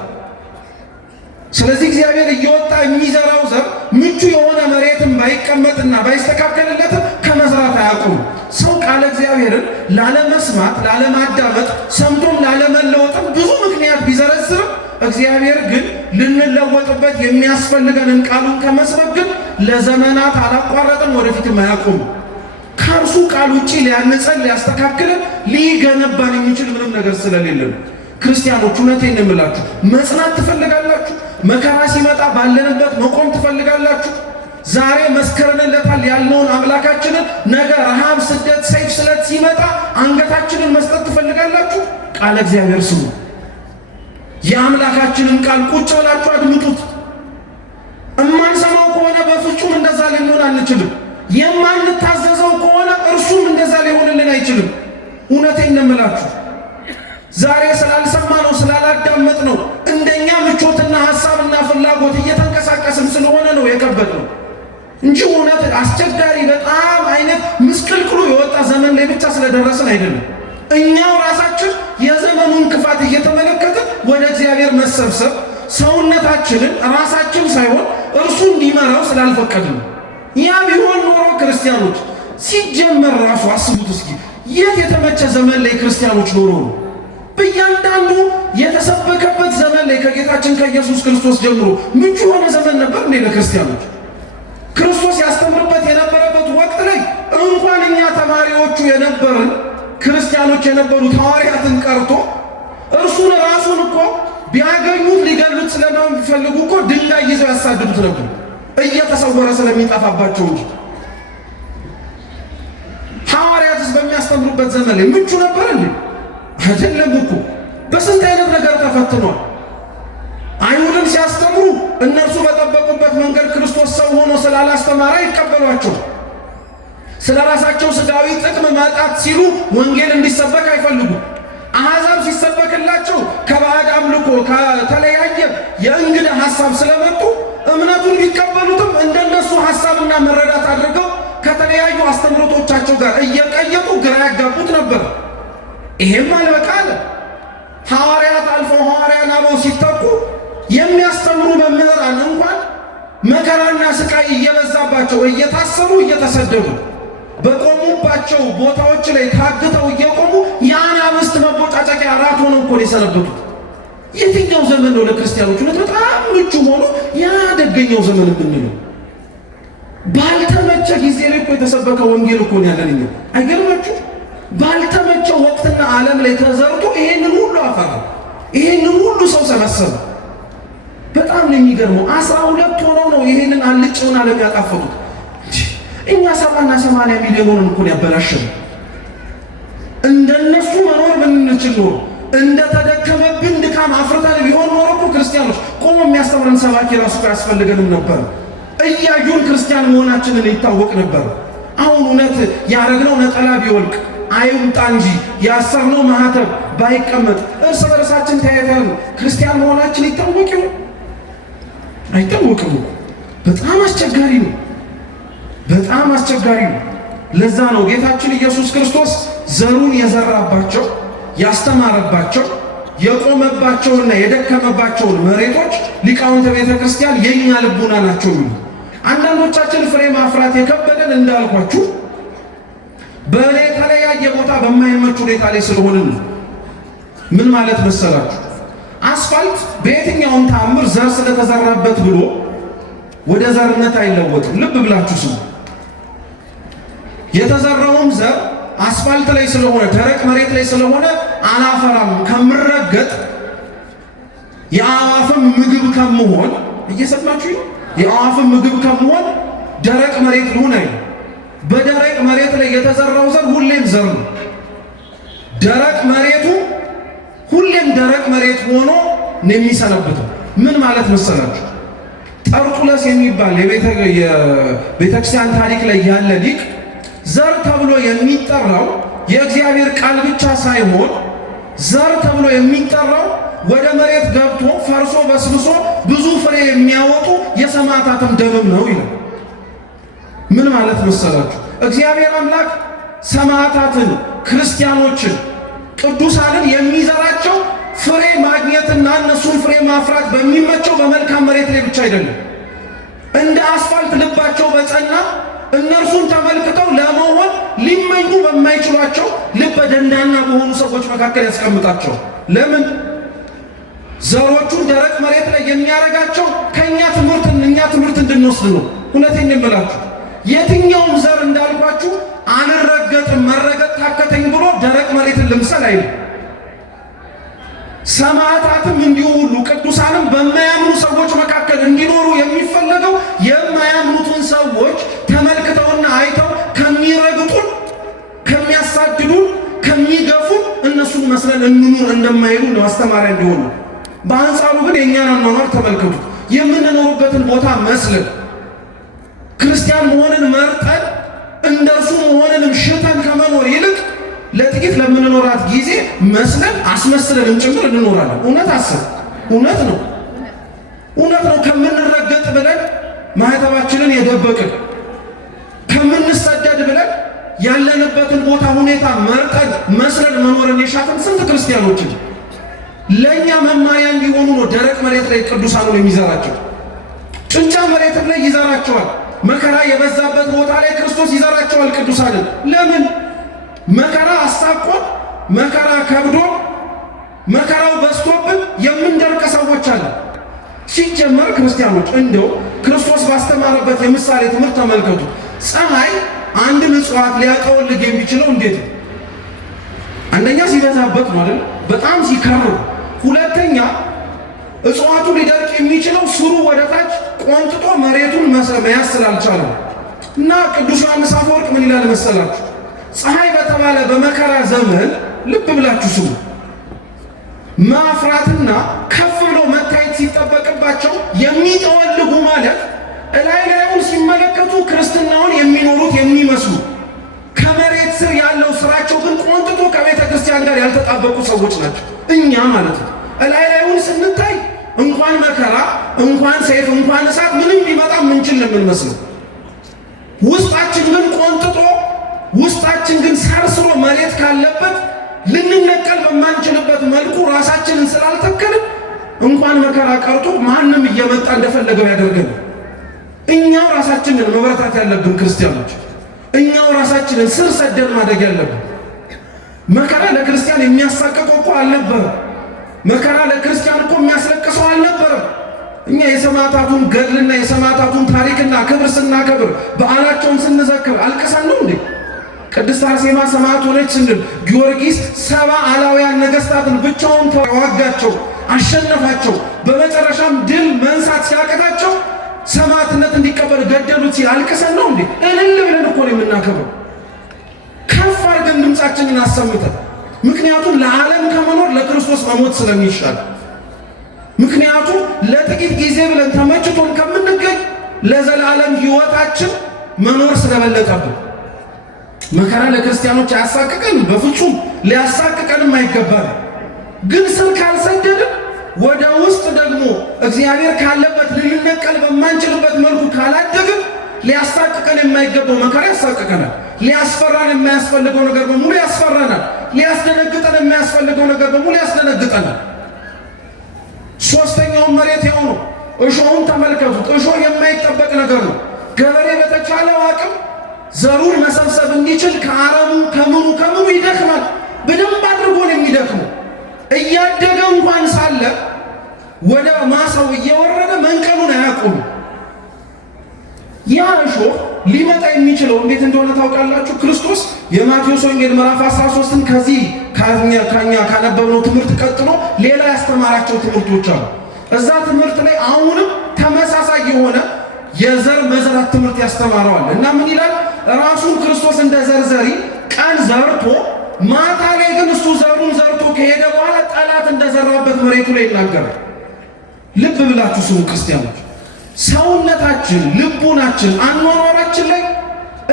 ስለዚህ እግዚአብሔር እየወጣ የሚዘራው ዘር ምቹ የሆነ መሬትን ባይቀመጥና ባይስተካከልለትም ከመዝራት አያውቁም። ሰው ቃለ እግዚአብሔርን ላለመስማት፣ ላለማዳመጥ፣ ሰምቶም ላለመለወጥም ብዙ ምክንያት ቢዘረዝርም እግዚአብሔር ግን ልንለወጥበት የሚያስፈልገንን ቃሉን ከመስበክ ግን ለዘመናት አላቋረጥም፣ ወደፊትም አያውቁም። ከእርሱ ቃል ውጪ ሊያንጸን፣ ሊያስተካክለን፣ ሊገነባን የሚችል ምንም ነገር ስለሌለን ክርስቲያኖች እውነቴን ነው የምላችሁ፣ መጽናት ትፈልጋላችሁ? መከራ ሲመጣ ባለንበት መቆም ትፈልጋላችሁ? ዛሬ መስከረንለታል ያልነውን አምላካችንን ነገ ረሃብ፣ ስደት፣ ሰይፍ፣ ስለት ሲመጣ አንገታችንን መስጠት ትፈልጋላችሁ? ቃለ እግዚአብሔር ስሙ። የአምላካችንን ቃል ቁጭ ብላችሁ አድምጡት። እማንሰማው ከሆነ በፍጹም እንደዛ ልንሆን አንችልም። የማንታዘዘው ከሆነ እርሱም እንደዛ ሊሆንልን አይችልም። እውነቴን ነው የምላችሁ። ዛሬ ስላልሰማ ነው ስላላዳመጥ ነው እንደኛ ምቾትና ሐሳብና ፍላጎት እየተንቀሳቀስን ስለሆነ ነው የከበድ ነው እንጂ እውነት አስቸጋሪ በጣም አይነት ምስቅልቅሉ የወጣ ዘመን ላይ ብቻ ስለደረስን አይደለም። እኛው ራሳችን የዘመኑን ክፋት እየተመለከትን ወደ እግዚአብሔር መሰብሰብ ሰውነታችንን ራሳችን ሳይሆን እርሱ እንዲመራው ስላልፈቀድን። ያ ቢሆን ኖሮ ክርስቲያኖች ሲጀመር ራሱ አስቡት እስኪ የት የተመቸ ዘመን ላይ ክርስቲያኖች ኖሮ ነው? በእያንዳንዱ የተሰበከበት ዘመን ላይ ከጌታችን ከኢየሱስ ክርስቶስ ጀምሮ ምቹ የሆነ ዘመን ነበር እንዴ ለክርስቲያኖች? ክርስቶስ ያስተምርበት የነበረበት ወቅት ላይ እንኳን እኛ ተማሪዎቹ የነበርን ክርስቲያኖች የነበሩት ሐዋርያትን ቀርቶ እርሱን ራሱን እኮ ቢያገኙት ሊገሉት ስለሚፈልጉ እኮ ድንጋይ ይዘው ያሳድዱት ነበር፣ እየተሰወረ ስለሚጠፋባቸው እንጂ። ሐዋርያትስ በሚያስተምሩበት ዘመን ላይ ምቹ ነበር እንዴ? አይደለም እኮ። በስንት አይነት ነገር ተፈትኗል። አይሁድን ሲያስተምሩ እነርሱ በጠበቁበት መንገድ ክርስቶስ ሰው ሆኖ ስላላስተማረ ይቀበሏቸው። ስለ ራሳቸው ስጋዊ ጥቅም ማጣት ሲሉ ወንጌል እንዲሰበክ አይፈልጉም። አሕዛብ ሲሰበክላቸው ከባዕድ አምልኮ ከተለያየ የእንግዳ ሐሳብ ስለመጡ እምነቱን ቢቀበሉትም እንደነሱ ሐሳብና መረዳት አድርገው ከተለያዩ አስተምሮቶቻቸው ጋር እየቀየጡ ግራ ያጋቡት ነበር። ይሄም አልበቃ አለ። ሐዋርያት አልፈው ሐዋርያን አበው ሲተኩ የሚያስተምሩ መምህራን እንኳን መከራና ስቃይ እየበዛባቸው እየታሰሩ እየተሰደዱ በቆሙባቸው ቦታዎች ላይ ታግተው እየቆሙ የአናብስት መቦጫጨቂያ ራት ሆነው እኮ የሰነበቱት። የትኛው ዘመን ነው ለክርስቲያኖች እውነት በጣም ምቹ ሆኖ ያደገኘው ዘመን የምንለው? ባልተመቸ ጊዜ ላይ እኮ የተሰበከ ወንጌል እኮ ነው ያለን እኛ። አይገርማችሁ? ባልተመቸው ወቅትና ዓለም ላይ ተዘርቶ ይሄንን ሁሉ አፈራ፣ ይሄንን ሁሉ ሰው ሰበሰበ። በጣም ነው የሚገርመው። 12 ሆነው ነው ይሄንን አልጭውን ዓለም ያጣፈጡት። እኛ 70-80 ሚሊዮን እኮ ያበላሸው። እንደነሱ መኖር ብንችል ኖሮ እንደተደከመብን ድካም አፍርተን ቢሆን ኖሮ እኮ ክርስቲያኖች ቆሞ የሚያስተምረን ሰባኪ ራሱ አያስፈልገንም ነበር። እያዩን ክርስቲያን መሆናችንን ይታወቅ ነበር። አሁን እውነት ያረግነው ነጠላ ቢወልቅ አይምጣ እንጂ ያሰርነው ማህተብ ባይቀመጥ እርስ በርሳችን ተያይተን ክርስቲያን መሆናችን ይታወቅ ይሆን? አይታወቅም። በጣም አስቸጋሪ ነው። በጣም አስቸጋሪ ነው። ለዛ ነው ጌታችን ኢየሱስ ክርስቶስ ዘሩን የዘራባቸው ያስተማረባቸው የቆመባቸውና የደከመባቸውን መሬቶች ሊቃውንተ ቤተ ክርስቲያን የኛ ልቡና ናቸው የሚሉ። አንዳንዶቻችን ፍሬ ማፍራት የከበደን እንዳልኳችሁ በተለያየ ቦታ በማይመች ሁኔታ ላይ ስለሆንን ነው። ምን ማለት መሰላችሁ? አስፋልት በየትኛውም ተአምር ዘር ስለተዘራበት ብሎ ወደ ዘርነት አይለወጥም። ልብ ብላችሁ ስሙ። የተዘራውም ዘር አስፋልት ላይ ስለሆነ ደረቅ መሬት ላይ ስለሆነ አላፈራም ከምረገጥ የአዋፍም ምግብ ከመሆን እየሰማችሁ የአዋፍም ምግብ ከመሆን ደረቅ መሬት ልሁን አይደል? በደረቅ መሬት ላይ የተዘራው ዘር ሁሌም ዘር ነው። ደረቅ መሬቱ ሁሌም ደረቅ መሬት ሆኖ ነው የሚሰነብተው። ምን ማለት መሰላችሁ? ጠርጡለስ የሚባል የቤተክርስቲያን ታሪክ ላይ ያለ ሊቅ ዘር ተብሎ የሚጠራው የእግዚአብሔር ቃል ብቻ ሳይሆን ዘር ተብሎ የሚጠራው ወደ መሬት ገብቶ ፈርሶ በስብሶ ብዙ ፍሬ የሚያወጡ የሰማዕታትም ደምም ነው ይላል። ምን ማለት መሰላችሁ? እግዚአብሔር አምላክ ሰማዕታትን፣ ክርስቲያኖችን፣ ቅዱሳንን የሚዘራቸው ፍሬ ማግኘትና እነሱን ፍሬ ማፍራት በሚመቸው በመልካም መሬት ላይ ብቻ አይደለም። እንደ አስፋልት ልባቸው በጸና እነርሱን ተመልክተው ለመሆን ሊመኙ በማይችሏቸው ልበ ደንዳና በሆኑ ሰዎች መካከል ያስቀምጣቸው። ለምን? ዘሮቹን ደረቅ መሬት ላይ የሚያረጋቸው ከእኛ ትምህርት እንድንወስድ ነው። እውነቴን የምላችሁ የትኛውም ዘር እንዳልኳችሁ አንረገጥም፣ መረገጥ ታከተኝ ብሎ ደረቅ መሬትን ልምሰል አይልም። ሰማዕታትም እንዲሁ ሁሉ ቅዱሳንም በማያምኑ ሰዎች መካከል እንዲኖሩ የሚፈለገው የማያምኑትን ሰዎች ተመልክተውና አይተው ከሚረግጡን፣ ከሚያሳድዱን፣ ከሚገፉን እነሱን መስለን እንኑር እንደማይሉ ነው አስተማሪያ እንዲሆኑ። በአንጻሩ ግን የእኛን አኗኗር ተመልከቱ። የምንኖርበትን ቦታ መስለን ክርስቲያን መሆንን መርጠን እንደርሱ መሆንንም ሽተን ከመኖር ይልቅ ለጥቂት ለምንኖራት ጊዜ መስለን አስመስለን ጭምር እንኖራለን። እውነት አስብ፣ እውነት ነው ከምንረገጥ ብለን ማህተባችንን የደበቅን ከምንሰደድ ብለን ያለንበትን ቦታ ሁኔታ መርጠን መስለን መኖርን የሻትን ስንት ክርስቲያኖችን ለእኛ መማሪያ እንዲሆኑ ነው ደረቅ መሬት ላይ ቅዱሳኑን የሚዘራቸው። ጭንጫ መሬት ላይ ይዘራቸዋል። መከራ የበዛበት ቦታ ላይ ክርስቶስ ይዘራቸዋል ቅዱሳንን። ለምን? መከራ አሳቆን፣ መከራ ከብዶ፣ መከራው በዝቶብን የምንደርቅ ሰዎች አለ። ሲጀመር ክርስቲያኖች እንደው ክርስቶስ ባስተማረበት የምሳሌ ትምህርት ተመልከቱ። ፀሐይ አንድን እጽዋት ሊያጠወልግ የሚችለው እንዴት ነው? አንደኛ ሲበዛበት ነው አይደል? በጣም ሲከር። ሁለተኛ እጽዋቱ ሊደርቅ የሚችለው ስሩ ወደታች ቆንጥጦ መሬቱን መያዝ ስላልቻለው እና ቅዱስ ዮሐንስ አፈወርቅ ምን ይላል መሰላችሁ? ፀሐይ በተባለ በመከራ ዘመን ልብ ብላችሁ ስሙ፣ ማፍራትና ከፍ ብሎ መታየት ሲጠበቅባቸው የሚጠወልጉ ማለት እላይ ላዩን ሲመለከቱ ክርስትናውን የሚኖሩት የሚመስሉ ከመሬት ስር ያለው ስራቸው ግን ቆንጥጦ ከቤተ ክርስቲያን ጋር ያልተጣበቁ ሰዎች ናቸው። እኛ ማለት ነው እላይ ላዩን ስንታይ እንኳን መከራ እንኳን ሰይፍ እንኳን እሳት ምንም ሊመጣ ምንችል የምንመስለው፣ ውስጣችን ግን ቆንጥጦ ውስጣችን ግን ሳርስሮ መሬት ካለበት ልንነቀል በማንችልበት መልኩ ራሳችንን ስላልተከልን እንኳን መከራ ቀርቶ ማንም እየመጣ እንደፈለገው ያደርገን። እኛው ራሳችንን መበረታት ያለብን ክርስቲያኖች፣ እኛው ራሳችንን ስር ሰደን ማደግ ያለብን። መከራ ለክርስቲያን የሚያሳቅቀው እኮ አልነበረም። መከራ ለክርስቲያን እኮ የሚያስለቅሰው አልነበረም። እኛ የሰማዕታቱን ገድልና የሰማዕታቱን ታሪክና ክብር ስናከብር በዓላቸውን ስንዘክር አልቅሰን ነው እንዴ? ቅድስት አርሴማ ሰማዕት ሆነች ስንል ጊዮርጊስ 70 አላውያን ነገሥታትን ብቻውን ተዋጋቸው፣ አሸነፋቸው። በመጨረሻም ድል መንሳት ሲያቅታቸው ሰማዕትነት እንዲቀበል ገደሉት ሲል አልቅሰን ነው እንዴ? እልል ብለን እኮ ነው የምናከብረው፣ ከፍ አድርገን ድምፃችንን አሰምተን። ምክንያቱም ለዓለም ከመኖር ለክርስቶስ መሞት ስለሚሻል፣ ምክንያቱም ለጥቂት ጊዜ ብለን ተመችቶን ከምንገኝ ለዘላለም ሕይወታችን መኖር ስለበለጠብን። መከራ ለክርስቲያኖች አያሳቅቀንም፣ በፍጹም ሊያሳቅቀንም አይገባም። ግን ስር ካልሰደድን ወደ ውስጥ ደግሞ እግዚአብሔር ካለበት ልንነቀል በማንችልበት መልኩ ካላደግን ሊያሳቅቀን የማይገባው መከራ ያሳቅቀናል። ሊያስፈራን የማያስፈልገው ነገር በሙሉ ያስፈራናል። ሊያስደነግጠን የማያስፈልገው ነገር በሙሉ ያስደነግጠናል። ሶስተኛውን መሬት ያው ነው። እሾሁን ተመልከቱት። እሾህ የማይጠበቅ ነገር ነው። ገበሬ በተቻለው አቅም ዘሩን መሰብሰብ እንዲችል ከአረሙ ከምኑ ይደክማል። በደንብ አድርጎ ነው የሚደክመው። እያደገ እንኳን ሳለ ወደ ማሳው እየወረደ መንቀሉን አያቆም። ያ እሾህ ሊመጣ የሚችለው እንዴት እንደሆነ ታውቃላችሁ? ክርስቶስ የማቴዎስ ወንጌል ምዕራፍ 13ን ከዚህ ካኛ ካነበብነው ትምህርት ቀጥሎ ሌላ ያስተማራቸው ትምህርቶች አሉ። እዛ ትምህርት ላይ አሁንም ተመሳሳይ የሆነ የዘር መዝራት ትምህርት ያስተማረዋል እና ምን ይላል? ራሱን ክርስቶስ እንደ ዘርዘሪ ቀን ዘርቶ ማታ ላይ ግን እሱ ዘሩን ዘርቶ ከሄደ በኋላ ጠላት እንደዘራበት መሬቱ ላይ ይናገራል። ልብ ብላችሁ ስሙ ክርስቲያኖች። ሰውነታችን፣ ልቡናችን፣ አኗኗራችን ላይ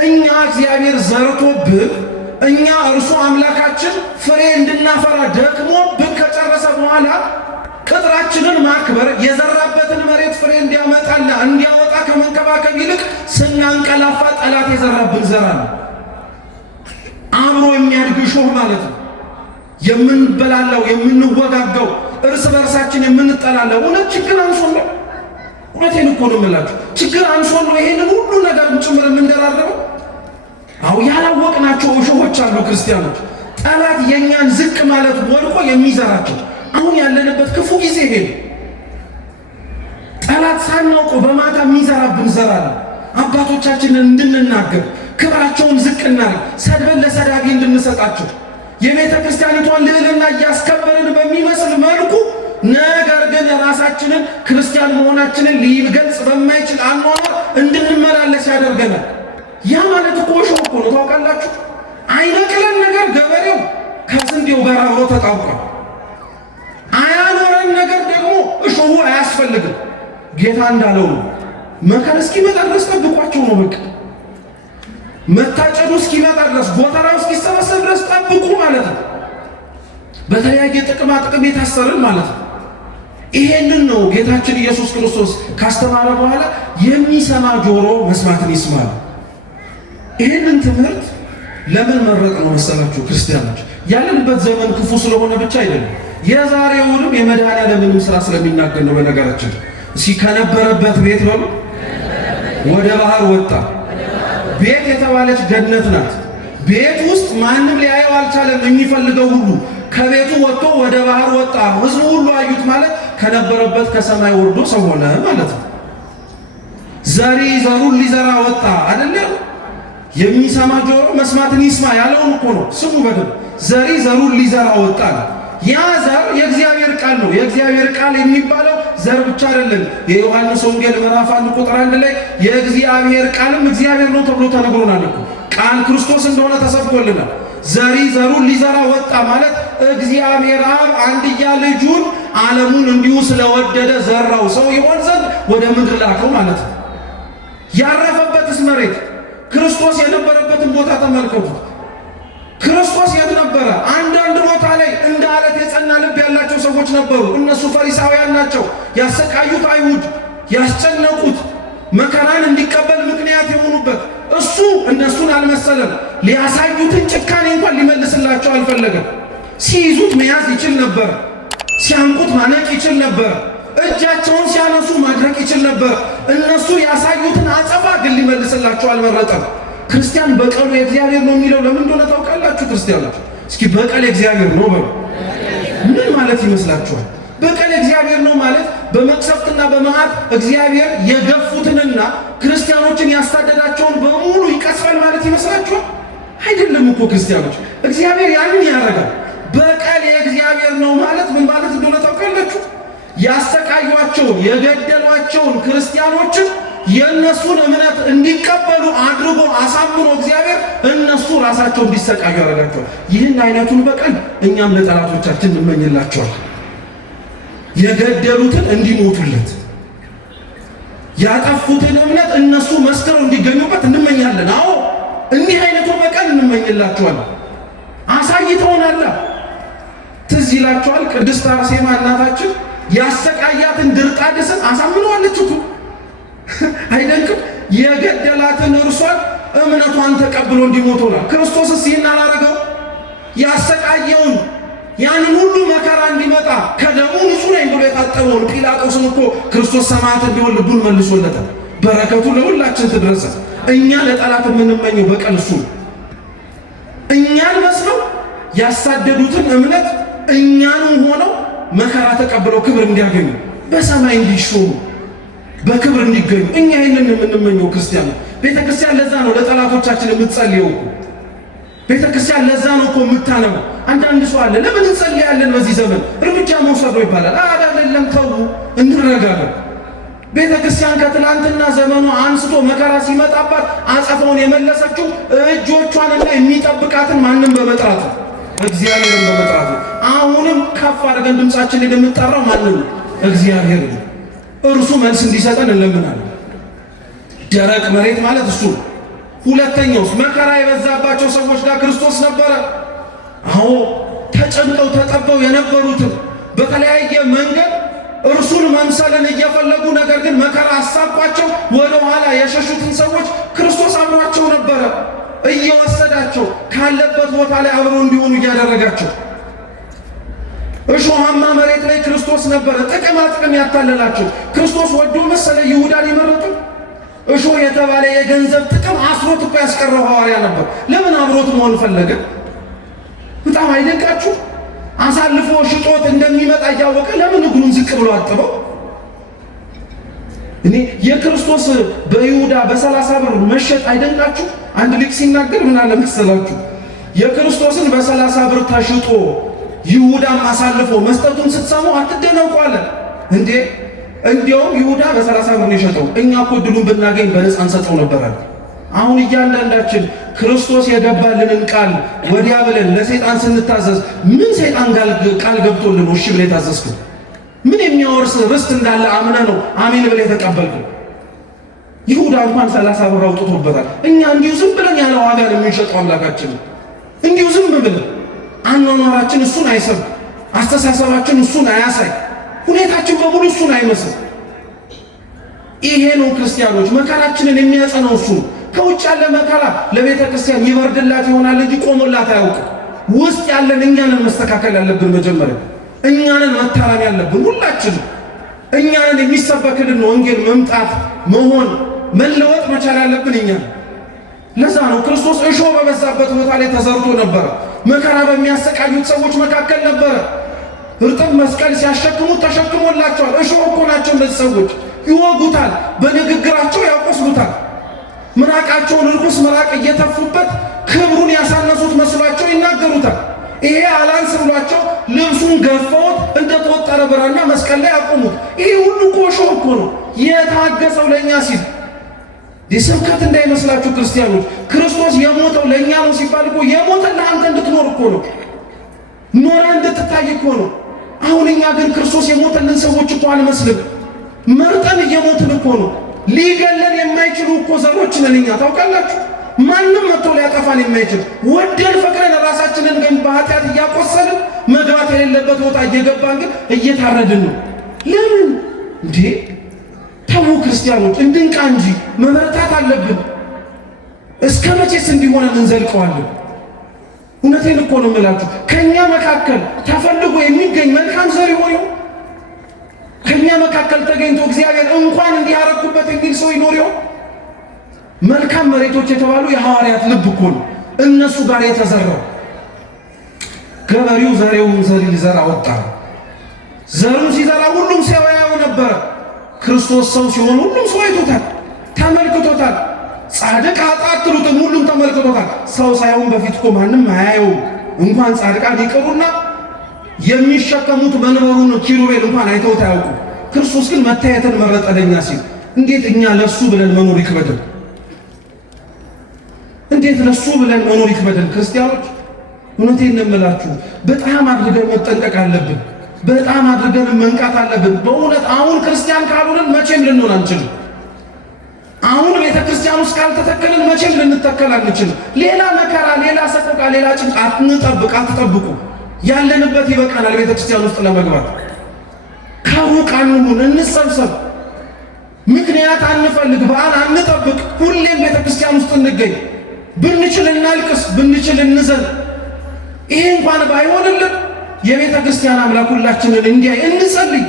እኛ እግዚአብሔር ዘርቶብን እኛ እርሱ አምላካችን ፍሬ እንድናፈራ ደክሞብን ከጨረሰ በኋላ ቅጥራችንን ማክበር የዘራበትን መሬት ፍሬ እንዲያመጣና እንዲያወጣ ከመንከባከብ ይልቅ ስናንቀላፋ ጠላት የዘራብን ዘራ ነው። አብሮ የሚያድግ እሾህ ማለት ነው። የምንበላለው የምንወጋጋው እርስ በርሳችን የምንጠላለው እውነት ችግር አንሶን ነው። እውነቴን እኮ ነው የምላችሁ፣ ችግር አንሶን ነው ይሄንን ሁሉ ነገር ጭምር የምንደራረበው። አው ያላወቅናቸው እሾሆች አሉ ክርስቲያኖች። ጠላት የኛን ዝቅ ማለት ወድቆ የሚዘራቸው አሁን ያለንበት ክፉ ጊዜ ይሄ ጠላት ሳናውቀው በማታ የሚዘራብን ዘራ ነው። አባቶቻችንን እንድንናገር ክብራቸውን ዝቅ እናድርግ፣ ሰድበን ለሰዳቢ እንድንሰጣቸው የቤተ ክርስቲያኒቷን ልዕልና እያስከበርን በሚመስል መልኩ ነገር ግን ራሳችንን ክርስቲያን መሆናችንን ሊገልጽ በማይችል አኗኗር እንድንመላለስ ያደርገናል። ያ ማለት እኮ እሾህ እኮ ነው። ታውቃላችሁ? አይነቅለን ነገር ገበሬው ከስንዴው ጋር አብሮ ተጣብቋል። አያኖረን ነገር ደግሞ እሾሁ አያስፈልግም። ጌታ እንዳለው ነው። መከር እስኪመጣ ድረስ ጠብቋቸው ነው። በቃ መታጨዱ እስኪመጣ ድረስ ጎተራው እስኪሰበሰብ ድረስ ጠብቁ ማለት ነው። በተለያየ ጥቅማ ጥቅም የታሰርን ማለት ነው። ይሄንን ነው ጌታችን ኢየሱስ ክርስቶስ ካስተማረ በኋላ የሚሰማ ጆሮ መስማትን ይስማል። ይሄንን ትምህርት ለምን መረጥ ነው መሰላችሁ ክርስቲያኖች? ያለንበት ዘመን ክፉ ስለሆነ ብቻ አይደለም፣ የዛሬውንም የመድኃኔዓለምንም ስራ ስለሚናገር ነው። በነገራችን እስኪ ከነበረበት ቤት በሉ ወደ ባህር ወጣ። ቤት የተባለች ገነት ናት። ቤት ውስጥ ማንም ሊያየው አልቻለም። የሚፈልገው ሁሉ ከቤቱ ወጥቶ ወደ ባህር ወጣ። ሕዝቡ ሁሉ አዩት ማለት ከነበረበት ከሰማይ ወርዶ ሰው ሆነ ማለት ነው። ዘሪ ዘሩን ሊዘራ ወጣ አይደለ? የሚሰማ ጆሮ መስማትን ይስማ ያለውን እኮ ነው። ስሙ በደንብ። ዘሪ ዘሩን ሊዘራ ወጣ። ያ ዘር የእግዚአብሔር ቃል ነው። የእግዚአብሔር ቃል የሚባለው ዘር ብቻ አይደለም። የዮሐንስ ወንጌል ምዕራፍ 1 ቁጥር 1 ላይ የእግዚአብሔር ቃልም እግዚአብሔር ነው ተብሎ ተነግሮናል እኮ። ቃል ክርስቶስ እንደሆነ ተሰብኮልናል። ዘሪ ዘሩን ሊዘራ ወጣ ማለት እግዚአብሔር አብ አንድያ ልጁን ዓለሙን እንዲሁ ስለወደደ ዘራው፣ ሰው ይሆን ዘንድ ወደ ምድር ላከው ማለት ነው። ያረፈበትስ መሬት ክርስቶስ የነበረበትን ቦታ ተመልከቱ። ክርስቶስ የት ነበረ? አንዳንድ ቦታ ላይ እንደ አለት የጸና ልብ ያላቸው ሰዎች ነበሩ። እነሱ ፈሪሳውያን ናቸው። ያሰቃዩት አይሁድ፣ ያስጨነቁት፣ መከራን እንዲቀበል ምክንያት የሆኑበት። እሱ እነሱን አልመሰለም። ሊያሳዩትን ጭካኔ እንኳን ሊመልስላቸው አልፈለገም። ሲይዙት መያዝ ይችል ነበር። ሲያንቁት ማነቅ ይችል ነበር። እጃቸውን ሲያነሱ ማድረቅ ይችል ነበር። እነሱ ያሳዩትን አጸፋ ግን ሊመልስላቸው አልመረጠም። ክርስቲያን በቀሉ የእግዚአብሔር ነው የሚለው ለምን እንደሆነ ታውቃላችሁ? ክርስቲያኖች እስኪ በቀል የእግዚአብሔር ነው በሉ። ምን ማለት ይመስላችኋል? በቀል የእግዚአብሔር ነው ማለት በመቅሰፍትና በመዓት እግዚአብሔር የገፉትንና ክርስቲያኖችን ያሳደዳቸውን በሙሉ ይቀስፋል ማለት ይመስላችኋል? አይደለም እኮ ክርስቲያኖች፣ እግዚአብሔር ያንን ያደርጋል። በቀል የእግዚአብሔር ነው ማለት ምን ማለት እንደሆነ ታውቃላችሁ? ያሰቃዩአቸውን የገደሏቸውን ክርስቲያኖችን የእነሱን እምነት እንዲቀበሉ አድርጎ አሳምኖ እግዚአብሔር እነሱ ራሳቸው እንዲሰቃዩ ያደርጋቸዋል። ይህን አይነቱን በቀል እኛም ለጠላቶቻችን እንመኝላቸዋል። የገደሉትን እንዲሞቱለት፣ ያጠፉትን እምነት እነሱ መስክረው እንዲገኙበት እንመኛለን። አዎ እንዲህ አይነቱን በቀል እንመኝላቸዋለን። አሳይተውናል። ትዝ ይላቸዋል። ቅድስት አርሴማ እናታችን ያሰቃያትን ድርጣድስን አሳምነዋለች እኮ አይደንቅም? የገደላትን እርሷን እምነቷን ተቀብሎ እንዲሞቶናል። ክርስቶስስ ይህን አላረገው? ያሰቃየውን ያንን ሁሉ መከራ እንዲመጣ ከደሙ ንጹሕ ነኝ ብሎ የታጠበውን ጲላጦስን እኮ ክርስቶስ ሰማዕት እንዲሆን ልቡን መልሶለታል። በረከቱ ለሁላችን ትድረሰ። እኛ ለጠላት የምንመኘው በቀል እሱ ነው። እኛን መስለው ያሳደዱትን እምነት እኛን ሆነው መከራ ተቀብለው ክብር እንዲያገኙ በሰማይ እንዲሾሙ በክብር እንዲገኙ እኛ ይህንን የምንመኘው ክርስቲያን ነው። ቤተክርስቲያን ለዛ ነው ለጠላቶቻችን የምትጸልየው እኮ። ቤተክርስቲያን ለዛ ነው እኮ የምታነው። አንዳንድ ሰው አለ ለምን እንጸልያለን በዚህ ዘመን እርምጃ መውሰድ ነው ይባላል። አይደለም፣ ተው እንረጋጋ። ቤተክርስቲያን ከትናንትና ዘመኑ አንስቶ መከራ ሲመጣባት አጸፋውን የመለሰችው እጆቿንና የሚጠብቃትን ማንም በመጥራት ነው፣ እግዚአብሔርን በመጥራት ነው። አሁንም ከፍ አድርገን ድምፃችንን የምንጠራው ማንም ነው? እግዚአብሔር ነው። እርሱ መልስ እንዲሰጠን እንለምናለን። ደረቅ መሬት ማለት እሱ ነው። ሁለተኛውስ መከራ የበዛባቸው ሰዎች ጋር ክርስቶስ ነበረ። አዎ ተጨንቀው ተጠበው የነበሩትን በተለያየ መንገድ እርሱን መምሰልን እየፈለጉ ነገር ግን መከራ አሳባቸው ወደ ኋላ የሸሹትን ሰዎች ክርስቶስ አብሯቸው ነበረ፣ እየወሰዳቸው ካለበት ቦታ ላይ አብሮ እንዲሆኑ እያደረጋቸው። እሾሃማ መሬት ላይ ክርስቶስ ነበረ። ጥቅማ ጥቅም ያታለላቸው ክርስቶስ ወዶ መሰለ ይሁዳን ይመረጡ። እሾህ የተባለ የገንዘብ ጥቅም አስሮት እኮ ያስቀረው ሐዋርያ ነበር። ለምን አብሮት መሆን ፈለገ? በጣም አይደንቃችሁ? አሳልፎ ሽጦት እንደሚመጣ እያወቀ ለምን እግሩን ዝቅ ብሎ አጥበው? እኔ የክርስቶስ በይሁዳ በ30 ብር መሸጥ አይደንቃችሁ? አንድ ሊቅ ሲናገር ምን አለ መሰላችሁ? የክርስቶስን በ30 ብር ተሽጦ ይሁዳም አሳልፎ መስጠቱን ስትሰሙ አትደነቁ አለ። እንዴ እንዲያውም ይሁዳ በ30 ብር ነው የሸጠው፣ እኛ እኮ ድሉን ብናገኝ በነፃ እንሰጠው ነበር። አሁን እያንዳንዳችን ክርስቶስ የገባልንን ቃል ወዲያ ብለን ለሰይጣን ስንታዘዝ ምን ሰይጣን ቃል ገብቶልን እሺ ብለህ የታዘዝከው? ምን የሚያወርስ ርስት እንዳለ አምነ ነው አሜን ብለህ የተቀበልከው? ይሁዳ እንኳን 30 ብር አውጥቶበታል። እኛ እንዲሁ ዝም ብለን ያለ ዋጋ ነው የምንሸጠው አምላካችን። እንዲሁ ዝም ብለን አኗኗራችን እሱን አይሰብክ፣ አስተሳሰባችን እሱን አያሳይ፣ ሁኔታችን በሙሉ እሱን አይመስል። ይሄ ነው ክርስቲያኖች መከራችንን የሚያጸናው እሱ ነው። ከውጭ ያለ መከራ ለቤተ ክርስቲያን ይበርድላት ይሆናል እንጂ ቆሞላት አያውቅም። ውስጥ ያለን እኛንን መስተካከል ያለብን መጀመሪያ እኛንን መታረም ያለብን ሁላችን እኛንን የሚሰበክልን ወንጌል መምጣት መሆን መለወጥ መቻል ያለብን እኛ። ለዛ ነው ክርስቶስ እሾህ በበዛበት ቦታ ላይ ተዘርቶ ነበረ። መከራ በሚያሰቃዩት ሰዎች መካከል ነበረ። እርጥብ መስቀል ሲያሸክሙት ተሸክሞላቸዋል። እሾህ እኮ ናቸው እነዚህ ሰዎች። ይወጉታል፣ በንግግራቸው ያቆስሉታል። ምራቃቸውን ርኩስ ምራቅ እየተፉበት ክብሩን ያሳነሱት መስሏቸው ይናገሩታል። ይሄ አላንስ ብሏቸው ልብሱን ገፈውት እንደተወጠረ ብራና መስቀል ላይ ያቆሙት። ይሄ ሁሉ እኮ እሾህ እኮ ነው። የታገሰው ለእኛ ሲል ስብከት እንዳይመስላችሁ ክርስቲያኖች። ክርስቶስ የሞተው ለእኛ ነው ሲባል እኮ የሞተን ለአንተ እንድትኖር እኮ ነው፣ ኖረ እንድትታይ እኮ ነው። አሁን እኛ ግን ክርስቶስ የሞተልን ሰዎች እኮ አንመስልም። መርጠን እየሞትን እኮ ነው። ሊገለን የማይችሉ እኮ ዘሮች ነን እኛ ታውቃላችሁ። ማንም መጥቶ ሊያጠፋን የማይችል ወደን ፈቅረን ራሳችንን ግን በኃጢአት እያቆሰልን መግባት የሌለበት ቦታ እየገባን ግን እየታረድን ነው። ለምን እንዴ? ተው ክርስቲያኖች፣ እንድንቃ እንጂ መበረታት አለብን። እስከ መቼስ እንዲሆነን እንዘልቀዋለን? እውነቴን እኮ ነው የምላችሁ። ከኛ መካከል ተፈልጎ የሚገኝ መልካም ዘር ይሆን? ከኛ መካከል ተገኝቶ እግዚአብሔር እንኳን እንዲያረኩበት የሚል ሰው ይኖር ይሆን? መልካም መሬቶች የተባሉ የሐዋርያት ልብ እኮ ነው እነሱ ጋር የተዘራው። ገበሬው ዘሬውን ዘር ሊዘራ ወጣ። ዘሩን ሲዘራ ሁሉም ሰው ያየው ነበረ። ክርስቶስ ሰው ሲሆን ሁሉም ሰው አይቶታል፣ ተመልክቶታል። ጻድቅ አጣጥሩትም ሁሉም ተመልክቶታል። ሰው ሳይሆን በፊት እኮ ማንም አያየው። እንኳን ጻድቃን ይቀሩና የሚሸከሙት መንበሩን ኪሩቤል እንኳን አይተውት አያውቁ። ክርስቶስ ግን መታየትን መረጠ ለኛ ሲል። እንዴት እኛ ለሱ ብለን መኖር ይክበደን? እንዴት ለሱ ብለን መኖር ይክበደን? ክርስቲያኖች እውነቴን ነው የምላችሁ፣ በጣም አድርገን መጠንቀቅ አለብን። በጣም አድርገን መንቃት አለብን። በእውነት አሁን ክርስቲያን ካልሆነን መቼም ልንሆን አንችልም። አሁን ቤተ ክርስቲያን ውስጥ ካልተተከልን መቼም ልንተከል አንችልም። ሌላ መከራ፣ ሌላ ሰቆቃ፣ ሌላ ጭንቅ አትጠብቁ። ያለንበት ይበቃናል። ቤተ ክርስቲያን ውስጥ ለመግባት ከሩቅ አንሁን፣ እንሰብሰብ። ምክንያት አንፈልግ፣ በዓል አንጠብቅ። ሁሌም ቤተ ክርስቲያን ውስጥ እንገኝ። ብንችል እናልቅስ፣ ብንችል እንዘን። ይሄ እንኳን ባይሆንልን የቤተ ክርስቲያን አምላክ ሁላችንን እንዲያይ እንጸልይ።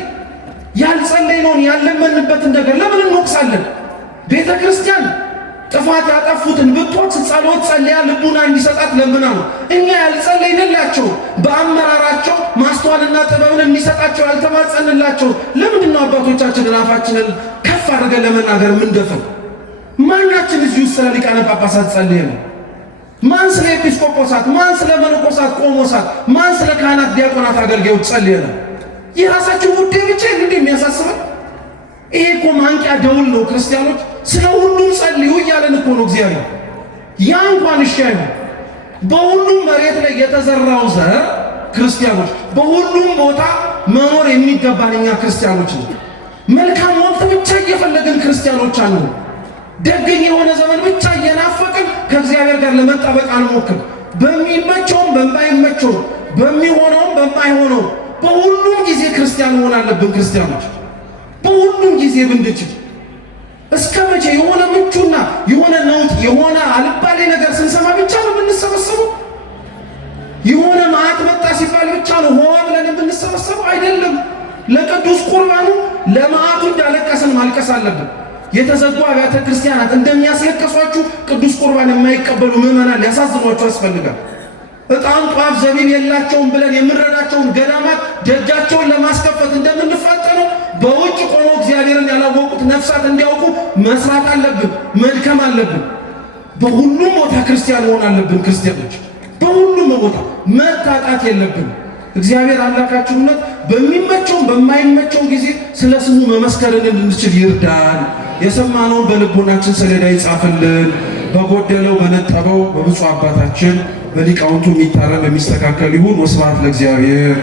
ያልጸለይነውን ያለመንበትን ነገር ለምን እንወቅሳለን? ቤተ ክርስቲያን ጥፋት ያጠፉትን ብትወቅስ ጸሎት ጸልያ ልቡና እንዲሰጣት ለምና ነው። እኛ ያልጸለይንላቸው በአመራራቸው ማስተዋልና ጥበብን እንዲሰጣቸው ያልተማጸንላቸው ለምንድን ነው አባቶቻችንን አፋችንን ከፍ አድርገን ለመናገር ምንደፍር? ማናችን እዚህ ውስጥ ስለ ሊቃነ ጳጳሳት ጸልየ ነው? ማን ስለ ኤጲስቆጶሳት፣ ማን ስለ መነኮሳት ቆሞሳት፣ ማን ስለ ካህናት ዲያቆናት አገልጋዮች ጸልየ ነው? የራሳችን ጉዳይ ብቻ እንዴ የሚያሳስበን? ይሄ እኮ ማንቂያ ደውል ነው። ክርስቲያኖች ስለ ሁሉም ጸልዩ እያለን እኮ ነው እግዚአብሔር። ያ እንኳን እሺ አይሆን። በሁሉም መሬት ላይ የተዘራው ዘር ክርስቲያኖች፣ በሁሉም ቦታ መኖር የሚገባን እኛ ክርስቲያኖች ነው። መልካም ወቅት ብቻ እየፈለግን ክርስቲያኖች አንሆን። ደግኝ የሆነ ዘመን ብቻ እየናፈቅን ከእግዚአብሔር ጋር ለመጣበቅ አንሞክር። በሚመቸውም በማይመቸውም በሚሆነውም በማይሆነውም በሁሉም ጊዜ ክርስቲያን መሆን አለብን። ክርስቲያኖች በሁሉም ጊዜ ብንችል እስከ መቼ የሆነ ምቹና የሆነ ነውጥ የሆነ አልባሌ ነገር ስንሰማ ብቻ ነው የምንሰበሰበው? የሆነ መዓት መጣ ሲባል ብቻ ነው ሆ ብለን የምንሰበሰበው? አይደለም። ለቅዱስ ቁርባኑ ለመዓቱ እንዳለቀስን ማልቀስ አለብን። የተዘጉ አብያተ ክርስቲያናት እንደሚያስለቅሷችሁ ቅዱስ ቁርባን የማይቀበሉ ምዕመናን ሊያሳዝኗችሁ ያስፈልጋል። ዕጣን፣ ጧፍ፣ ዘቢብ የላቸውም ብለን የምንረዳቸውን ገዳማት ደጃቸውን ለማስከፈት እንደምንፋጠነው በውጭ ቆመው እግዚአብሔርን ያላወቁት ነፍሳት እንዲያውቁ መስራት አለብን፣ መድከም አለብን። በሁሉም ቦታ ክርስቲያን መሆን አለብን። ክርስቲያኖች በሁሉም ቦታ መታጣት የለብን። እግዚአብሔር አምላካችንነት በሚመቸውም በማይመቸውም ጊዜ ስለ ስሙ መመስከርን እንድንችል ይርዳን። የሰማነውን በልቦናችን ሰሌዳ ይጻፍልን። በጎደለው በነጠበው በብፁዕ አባታችን በሊቃውንቱ የሚታረም የሚስተካከል ይሁን። ወስብሐት ለእግዚአብሔር።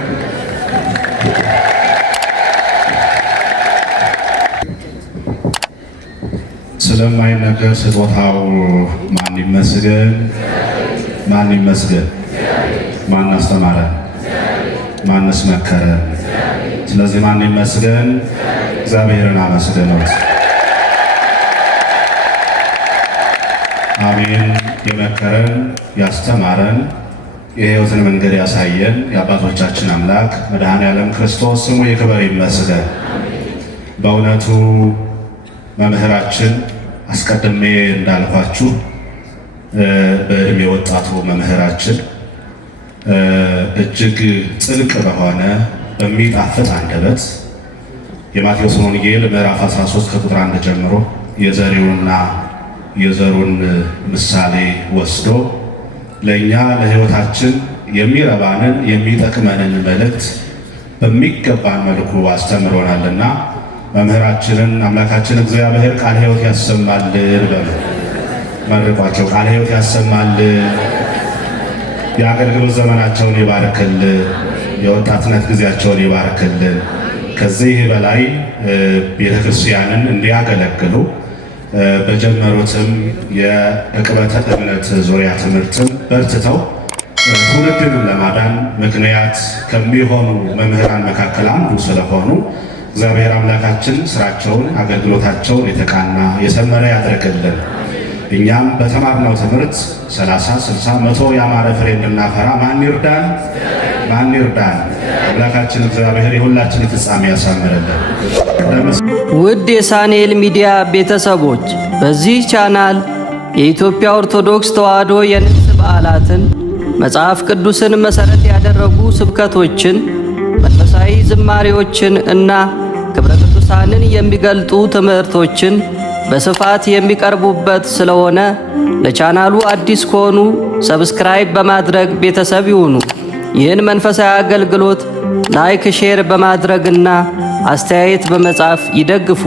ስለማይነገር ስጦታው ማን ይመስገን? ማን ይመስገን? ማን አስተማረን? ማንስ መከረን? ስለዚህ ማን ይመስገን? እግዚአብሔርን አመስግኑት። አሜን። የመከረን ያስተማረን የሕይወትን መንገድ ያሳየን የአባቶቻችን አምላክ መድኃኔ ዓለም ክርስቶስ ስሙ ይክበር ይመስገን። በእውነቱ መምህራችን አስቀድሜ እንዳልኳችሁ በእድሜ ወጣቱ መምህራችን እጅግ ጥልቅ በሆነ በሚጣፍጥ አንደበት የማቴዎስ ወንጌል ምዕራፍ 13 ከቁጥር 1 ጀምሮ የዘሩን ምሳሌ ወስዶ ለእኛ ለሕይወታችን የሚረባንን የሚጠቅመንን መልእክት በሚገባን መልኩ አስተምሮናልና መምህራችንን አምላካችን እግዚአብሔር ቃለ ሕይወት ያሰማልን በሉ። መርቋቸው። ቃለ ሕይወት ያሰማልን። የአገልግሎት ዘመናቸውን ይባርክልን። የወጣትነት ጊዜያቸውን ይባርክልን። ከዚህ በላይ ቤተክርስቲያንን እንዲያገለግሉ በጀመሩትም የዕቅበተ እምነት ዙሪያ ትምህርትም በርትተው ትውልድንም ለማዳን ምክንያት ከሚሆኑ መምህራን መካከል አንዱ ስለሆኑ እግዚአብሔር አምላካችን ስራቸውን አገልግሎታቸውን የተቃና የሰመረ ያድርግልን። እኛም በተማርነው ትምህርት 30፣ 60፣ 100 ያማረ ፍሬ እንድናፈራ ማን ይርዳን? አምላካችን እግዚአብሔር የሁላችን ፍጻሜ ያሳምርልን። ውድ የሳንኤል ሚዲያ ቤተሰቦች በዚህ ቻናል የኢትዮጵያ ኦርቶዶክስ ተዋሕዶ የንግስ በዓላትን፣ መጽሐፍ ቅዱስን መሠረት ያደረጉ ስብከቶችን፣ መንፈሳዊ ዝማሬዎችን እና ክብረ ቅዱሳንን የሚገልጡ ትምህርቶችን በስፋት የሚቀርቡበት ስለሆነ ለቻናሉ አዲስ ከሆኑ ሰብስክራይብ በማድረግ ቤተሰብ ይሁኑ። ይህን መንፈሳዊ አገልግሎት ላይክ፣ ሼር በማድረግና አስተያየት በመጻፍ ይደግፉ።